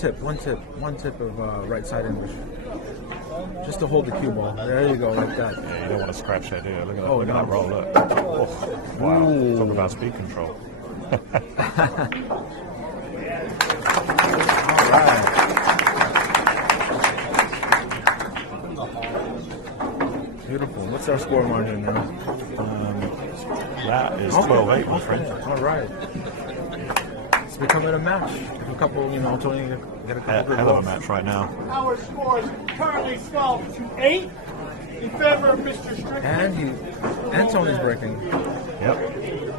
tip of right side English. Just to hold the cue ball. There you go, like that. Yeah, you don't want to scratch that, do you? Look at that, Oh, look at no. that roll, look. Oh, wow, Ooh. talk about speed control. All right. Beautiful. What's our score margin now? That is 12-8, my friend. All right. It's becoming a match. A couple, Tony get a couple good Hell of a balls. match right now. Our score is currently 12-8 in favor of Mr. Strickland. And Tony's breaking. Yep.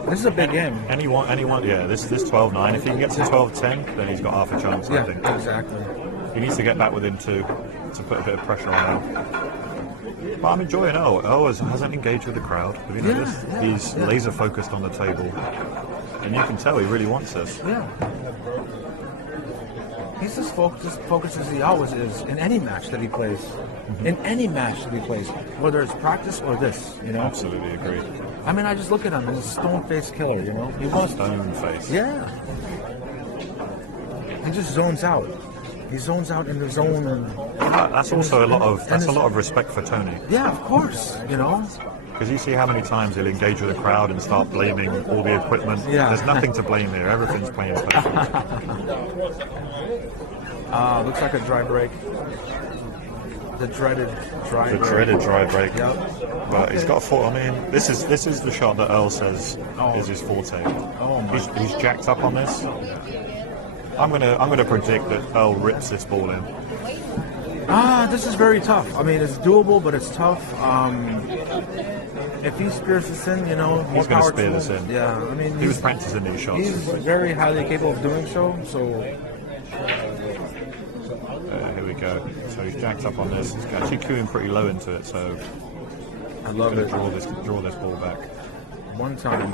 This is a big game. And he won, yeah, this 12-9. If he can get to 12-10, then he's got half a chance, I think. Exactly. He needs to get back within 2 to put a bit of pressure on him. But I'm enjoying Earl. Earl hasn't engaged with the crowd. Have you noticed? He's laser focused on the table. And you can tell he really wants this. Yeah. He's as focused as he always is in any match that he plays. Mm-hmm. In any match that he plays. Whether it's practice or this, Absolutely agree. I mean, I just look at him as a stone-faced killer, He wants Stone face. Yeah. He just zones out. He zones out in the zone, and That's also a lot of respect for Tony. yeah, of course, Because you see how many times he'll engage with the crowd and start blaming all the equipment. Yeah. There's nothing to blame here. Everything's playing perfect. Looks like a dry break. The dreaded dry break. Dreaded dry break. Yep. But he's got a four. I mean, this is the shot that Earl says is his forte. Oh my. He's jacked up on this. I'm gonna predict that Earl rips this ball in. This is very tough. I mean, it's doable, but it's tough. If he spears this in, more He's going to power spear to this him. in. Yeah, I mean, He was practicing these shots. he's very highly capable of doing so. So Here we go. So he's jacked up on this. He's actually queuing pretty low into it. So I love it. draw this ball back. One time.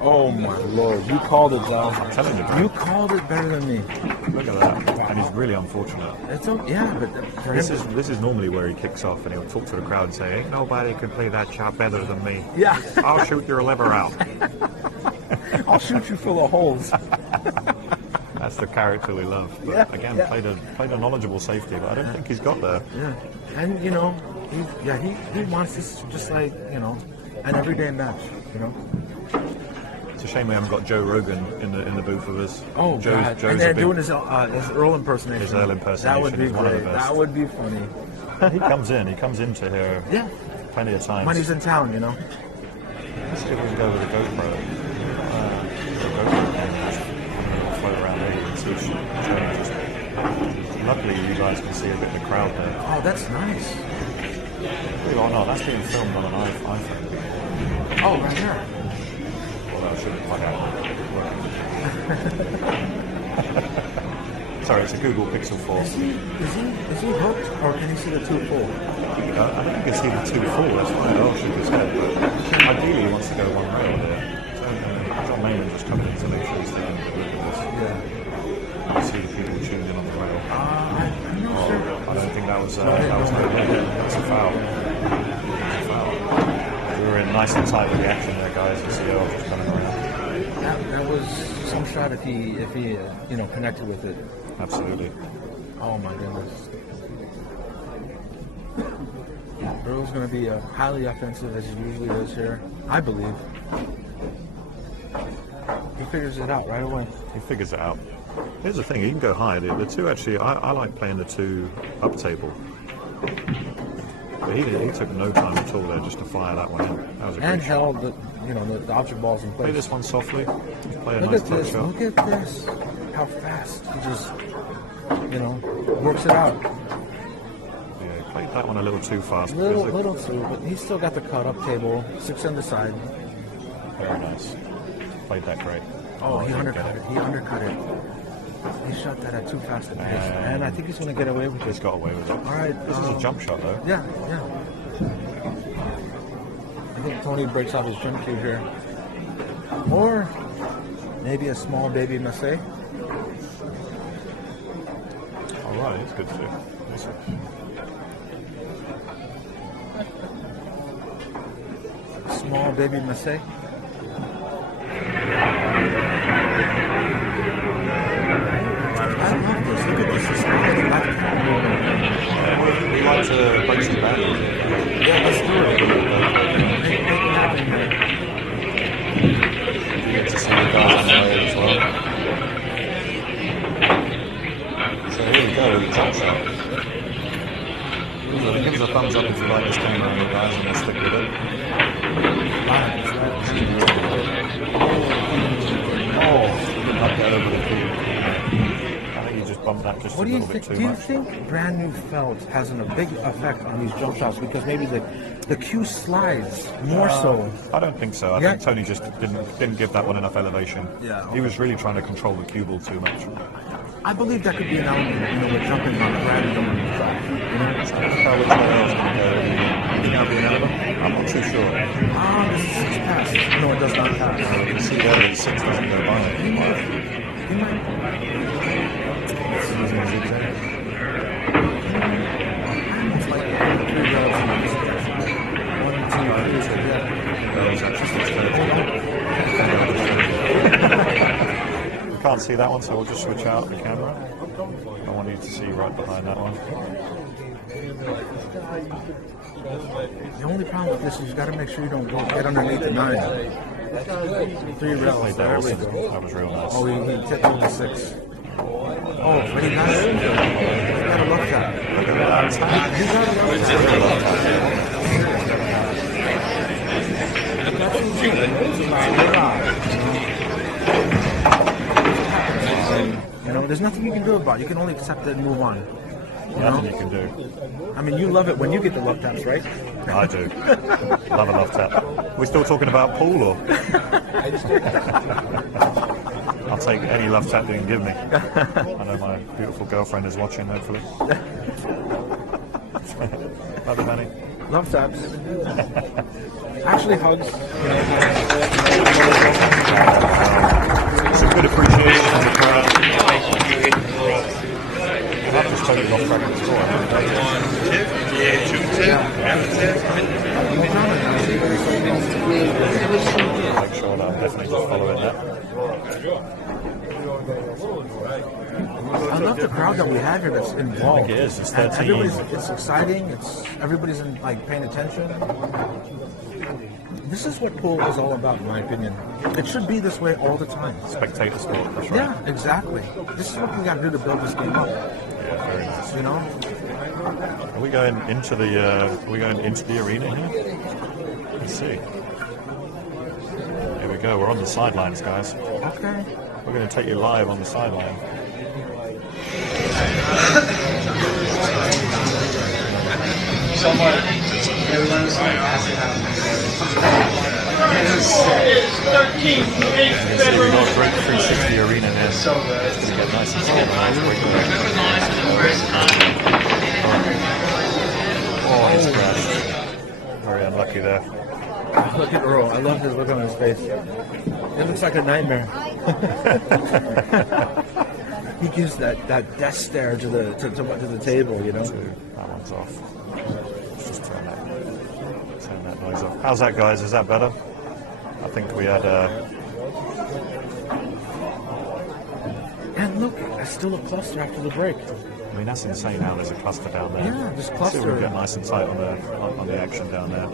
Oh my lord! You called it, Zal. I'm telling you, bro. You called it better than me. Look at that. And he's really unfortunate. It's yeah, but for This him, is normally where he kicks off and he'll talk to the crowd and say, "Ain't nobody could play that shot better than me. yeah. I'll shoot your liver out." I'll shoot you full of holes. That's the character we love. But Yeah, again, yeah. played a knowledgeable safety, but I don't think he's got there. Yeah, and he wants this just like an everyday match. It's a shame we haven't got Joe Rogan in the booth with us. Oh God! Joe's And they're a big- doing his Earl impersonation. His Earl impersonation That would be is one of the great. best. That would be funny. He comes into here Yeah, plenty of times. when he's in town, Let's see if we can go with a GoPro. Float around here and see if luckily you guys can see a bit of the crowd there. Oh, that's nice. Believe it or not, that's being filmed on an iPhone. Oh, right here. Although I shouldn't plug out. Sorry, it's a Google Pixel 4. Is he hooked, or can he see the 2 full? I don't think you can see the 2 full, that's why Earl shook his head. But ideally he wants to go one rail here. So, John Mayman just coming in to make sure he's taking a good look at this. Yeah. You see the people tuning in on the rail. I'm not sure. I don't think that was good. That's a foul. That's a foul. We were in nice and tight with the action there, guys. You see Earl just coming around. That was some shot if he connected with it. Absolutely. Oh my goodness. Earl's going to be highly offensive as he usually is here, I believe. He figures it out right away. He figures it out. Here's the thing, he can go high. The two actually, I like playing the two up table. But he took no time at all there just to fire that one in. That was a And great shot. held the object balls in place. Play this one softly. Play a Look nice at touch this. shot. Look at this. How fast he just, works it out. Yeah, he played that one a little too fast. Little too, but he's still got the cut up table, 6 on the side. Very nice. Played that great. Oh, he didn't undercut get it. He undercut it. He shot that at too fast a pace, and I think he's going to get away with He's it. got away with it. All right. This is a jump shot though. Yeah. I think Tony breaks out his jump cue here. Or maybe a small baby Massey. All right, it's good to do. Small baby Massey. love this. Look at this. This all the left hand movement. We like to break some boundaries. Yeah, let's do it. Make it happen here. You get to see the guys on the way as well. So here we go with the top shot. Give us a thumbs up if you like this camera angle, guys, and we'll stick with it. Oh, not get over the cue. I think you just bumped that just What a do you little bit think? too Do you much. think brand new felt has a big effect on these jump shots because maybe the cue slides more so? I don't think so. I Yeah. think Tony just didn't give that one enough elevation. Yeah. He was really trying to control the cue ball too much. I believe that could be an element, with jumping on a brand new track. I don't know which way else can go. Think that'll be an element? I'm not too sure. Ah, this is 6 pass. No, it does not pass. You can see there that 6 doesn't go by it. He might. It's using a zigzag. It's like 3 rails in this direction. 1, 2, 3, yeah. Oh, he's actually 6:30. You can't see that one, so we'll just switch out the camera. I want you to see right behind that one. The only problem with this is you got to make sure you don't get underneath the 9. 3 rails. Played that There we awesome. go. That was real nice. Oh, he tipped on the 6. Oh, very nice. You gotta love that. Look at that attack. You gotta love It's that. a real attack. You know, there's nothing you can do about it. You can only accept it and move on. Nothing you can do. I mean, you love it when you get the love taps, right? I do. Love a love tap. We're still talking about pool, or? I'll take any love tap you can give me. I know my beautiful girlfriend is watching, hopefully. Love you, Manny. Love taps. Actually, hugs. Some good appreciation from the crowd. I haven't just totally lost track of the score, make sure that I'm definitely just following that. I love the crowd that we have here that's involved. I think it is. It's And 13. it's exciting. Everybody's paying attention. This is what pool is all about, in my opinion. It should be this way all the time. Spectator sport, that's right. Yeah, exactly. This is what we got to do to build this game up. Yeah, very nice. You know? Are we going into the arena here? Let's see. Here we go. We're on the sidelines, guys. Okay. We're going to take you live on the sideline. We've got a great 360 arena here. It's going to get nice and slow. Oh, he's crashed. Very unlucky there. Look at Earl. I love his look on his face. It looks like a nightmare. He gives that death stare to the table, you know. That one's off. Let's just turn that noise off. How's that, guys? Is that better? I think we had And look, there's still a cluster after the break. I mean, that's insane how there's a cluster down there. Yeah, this See if cluster. we get nice and tight on the action down there.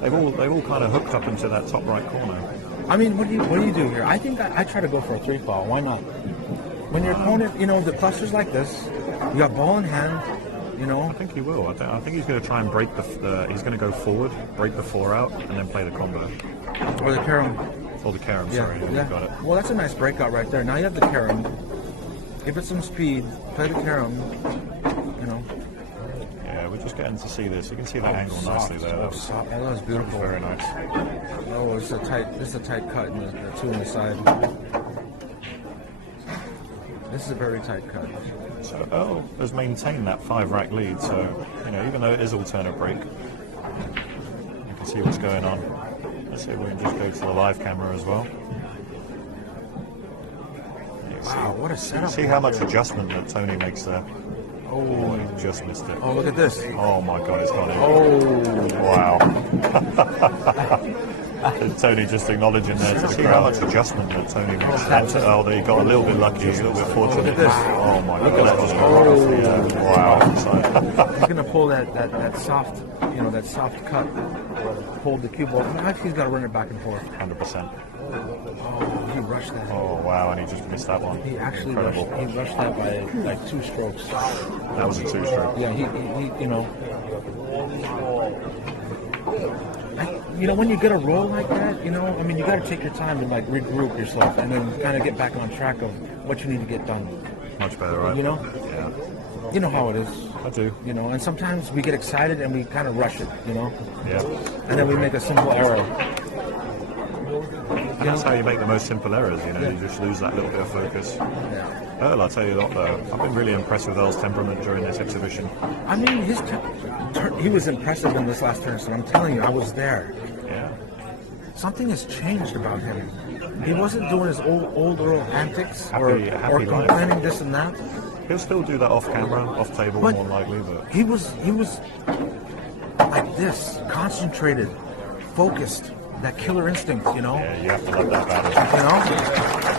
They've all kind of hooked up into that top right corner. I mean, what do you do here? I think I try to go for a 3-fall. Why not? When your opponent, the cluster's like this, you got ball in hand, I think he will. I think he's going to try and break he's going to go forward, break the 4 out, and then play the combo. Or the carom. Or the carom, sorry. Yeah. Got it. Well, that's a nice breakout right there. Now you have the carom. Give it some speed. Play the carom. Yeah, we're just getting to see this. You can see that angle nicely there. That was Soft. That was beautiful. very nice. Oh, it's a tight cut in the 2 on the side. This is a very tight cut. So Earl has maintained that 5-rack lead. So even though it is alternate break, you can see what's going on. Let's see if we can just go to the live camera as well. Wow, what a setup. See how much adjustment that Tony makes there. Oh, he just missed it. Oh, look at this. Oh my God, it's gone in. Oh. Wow. Tony just acknowledging there to see how much adjustment that Tony had to. Oh, he got a little bit lucky, a little bit fortunate. Oh my God, that just got right. Wow. He's gonna pull that soft, that soft cut, hold the cue ball. I think he's got to run it back and forth. 100%. Oh, he rushed that. Oh wow, and he just missed that one. He actually Incredible. rushed that by like 2 strokes. That was a 2-stroke. Yeah, he when you get a roll like that, you got to take your time and like regroup yourself and then kind of get back on track of what you need to get done. Much better, right? Yeah. You know how it is. I do. And sometimes we get excited and we kind of rush it, Yeah. and then we make a simple error. That's how you make the most simple errors, you just lose that little bit of focus. Yeah. Earl, I'll tell you what though, I've been really impressed with Earl's temperament during this exhibition. I mean, he was impressive in this last turn, so I'm telling you, I was there. Yeah. Something has changed about him. He wasn't doing his old Earl antics or happy complaining life. this and that. He'll still do that off camera, off table, But more likely, but he was like this, concentrated, focused, that killer instinct, yeah, you have to love that battle.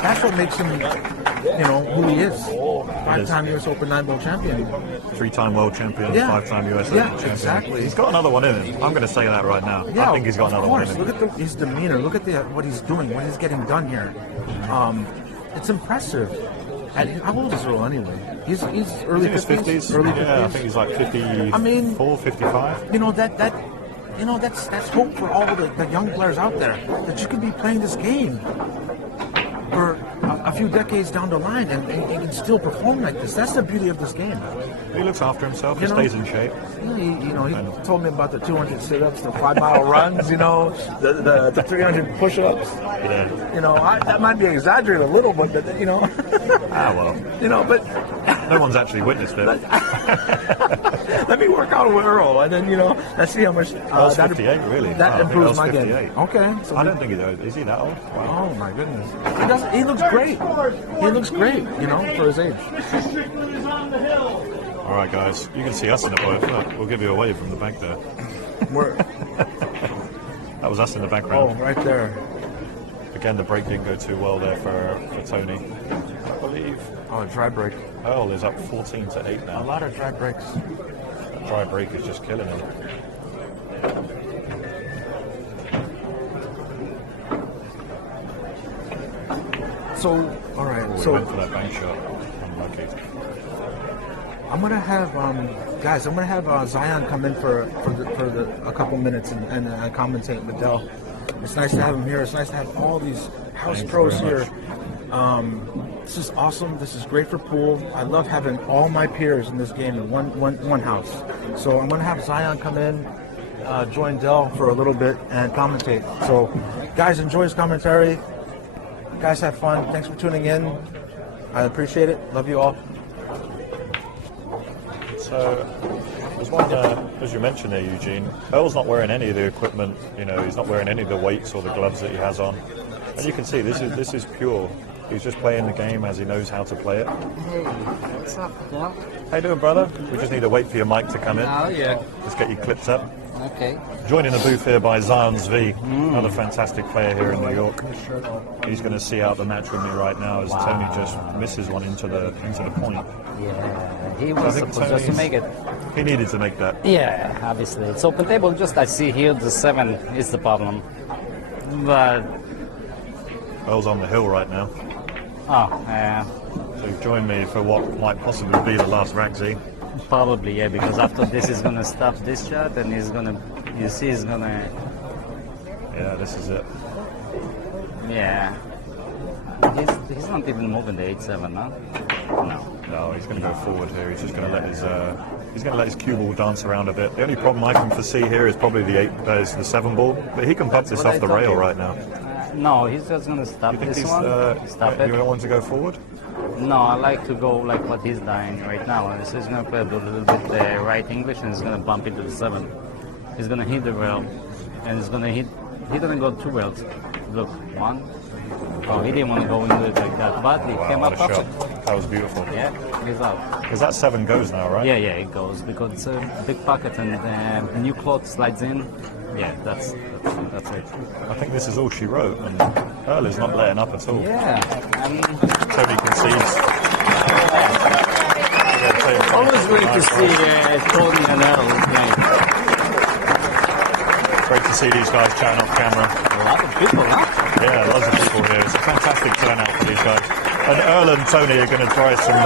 That's what makes him, who he is. 5-time U.S. Open 9-ball champion. 3-time world champion, Yeah. 5-time US Open champion. Exactly. He's got another one in him. I'm going to say that right now. Yeah, I think he's got another of one course. in him. Look at his demeanor. Look at what he's doing, what he's getting done here. It's impressive. And how old is Earl anyway? He's early He's 50s. 50s. Early Yeah, 50s. I think he's like 54, I mean, 55. That's hope for all the young players out there that you could be playing this game for a few decades down the line and you can still perform like this. That's the beauty of this game. He looks after himself. He stays in shape. Yeah, he told me about the 200 sit-ups, the 5-mile runs, the 300 push-ups. Yeah. That might be exaggerated a little, but Ah, well. But no one's actually witnessed it. let me work out with Earl, and then let's see how much Earl's 58, really. that Wow, I think improves Earl's my game. 58. Okay, so I don't think is he that old? Wow. oh my goodness, he looks great. He looks great, for his age. Mr. Strickland is on the hill. All right, guys. You can see us in the boat. Look, we'll give you a wave from the back there. That was us in the Oh, background. right there. Again, the break didn't go too well there for Tony. I believe Oh, dry break. Earl is up 14-8 A now. lot of dry breaks. That dry break is just killing him. So, all right. We So went for that bank shot. Unlucky. I'm gonna have guys. I'm gonna have Zion come in for a couple minutes and commentate with Dell. It's nice to have him here. It's nice to have all these house Thanks pros very here. This is awesome. This is great for pool. I love having all my peers in this game in one house. So I'm gonna have Zion come in, join Dell for a little bit and commentate. So, guys, enjoy his commentary. Guys, have fun. Thanks for tuning in. I appreciate it. Love you all. So, there's one, as you mentioned there, Eugene, Earl's not wearing any of the equipment, he's not wearing any of the weights or the gloves that he has on. And you can see, this is pure. He's just playing the game as he knows how to play it. Hey, what's up, Dell? How you doing, brother? We just need to wait for your mic to come in. Oh, yeah. Just get your clips up. Okay. Joining the booth here by Zion Zvi, another fantastic player here in New York. He's going to see out the match with me right now as Tony just misses one into the point. Yeah, he was think supposed just to Tony's- make it. He needed to make that. Yeah, obviously. It's open table, just I see here the 7 is the problem. But, Earl's on the hill right now. So join me for what might possibly be the last rack Z. probably, yeah, because after this he's going to stop this shot and he's going to, he's going to, Yeah, this is it. yeah. He's not even moving the 8-7, no? No, he's going to go forward here. He's just going to let his cue ball dance around a bit. The only problem I can foresee here is probably the 7 ball, but he can pop this off the rail right now. No, he's just going to stop You think this he's one. Stop you it. don't want to go forward? No, I like to go like what he's doing right now. So he's going to play a little bit right English and he's going to bump into the 7. He's going to hit the rail and he's going to hit. He doesn't go 2 rails. Look, 1. Oh, he didn't want to go into it like that, but he came What up a after. shot. That was beautiful. Yeah, he's out. Because that 7 goes now, right? Yeah, it goes because it's a big pocket and the new cloth slides in. Yeah, that's it. I think this is all she wrote, and Earl is not letting up at all. Yeah, Tony concedes. always great to see Tony and Earl playing. Great to see these guys chatting off camera. A lot of people, huh? Yeah, lots of people here. It's a fantastic turnout for these guys. And Earl and Tony are going to try some.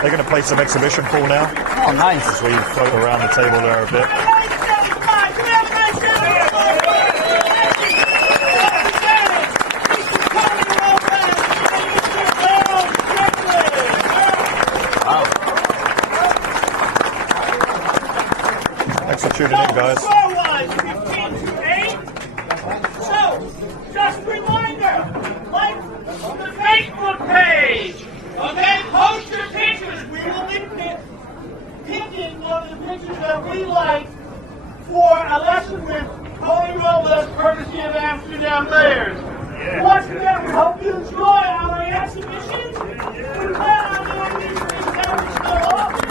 They're going to play some exhibition pool now. Oh, nice. As we float around the table there a bit. Thanks for tuning in, guys. Score-wise, 15-8. So, just a reminder, like the Facebook page. Okay, post your pictures. We will be picking one of the pictures that we like for a lesson with Tony Robles, courtesy of Amsterdam Billiards. Once again, we hope you enjoy our exhibition. We plan on doing these things every so often.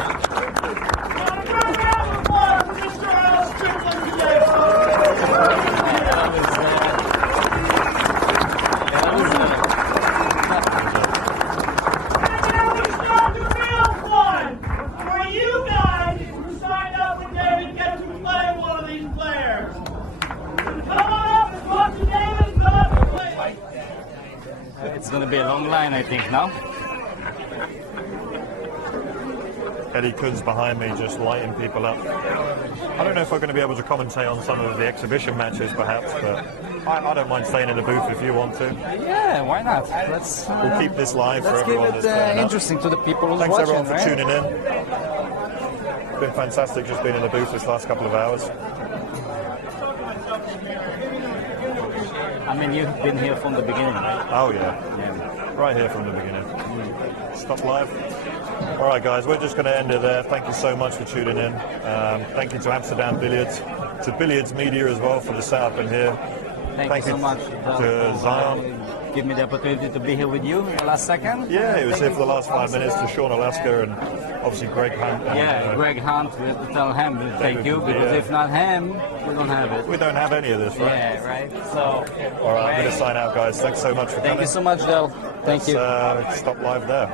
And a good round of applause for Mr. Earl Strickland today, And now we start the real fun. For you guys who signed up with David, get to play one of these players. Come on up and talk to David. Come up and play. It's going to be a long line, I think, now. Eddie Kuhn's behind me, just lighting people up. I don't know if we're going to be able to commentate on some of the exhibition matches, perhaps, but I don't mind staying in the booth if you want to. Yeah, why not? We'll keep this live for Let's everyone keep that's it turning up. interesting to the people who's Thanks watching, everyone for right? tuning in. It's been fantastic just being in the booth this last couple of hours. I mean, you've been here from the beginning, right? Oh yeah, right here from the beginning. Stop live. All right, guys, we're just going to end it there. Thank you so much for tuning in. Thank you to Amsterdam Billiards, to Billiards Media as well for the setup in here. Thank you so much to Zion. Give me the opportunity to be here with you in the last second. Yeah, he was here for the last 5 minutes, to Sean Alaska and obviously Greg Hunt. And, Greg Hunt, we have to tell him thank you, because if not him, we don't have it. We don't have any of this, right? Yeah, right. So, all right, I'm going to sign out, guys. Thanks so much for coming. Thank you so much, Del. Thank you. Stop live there.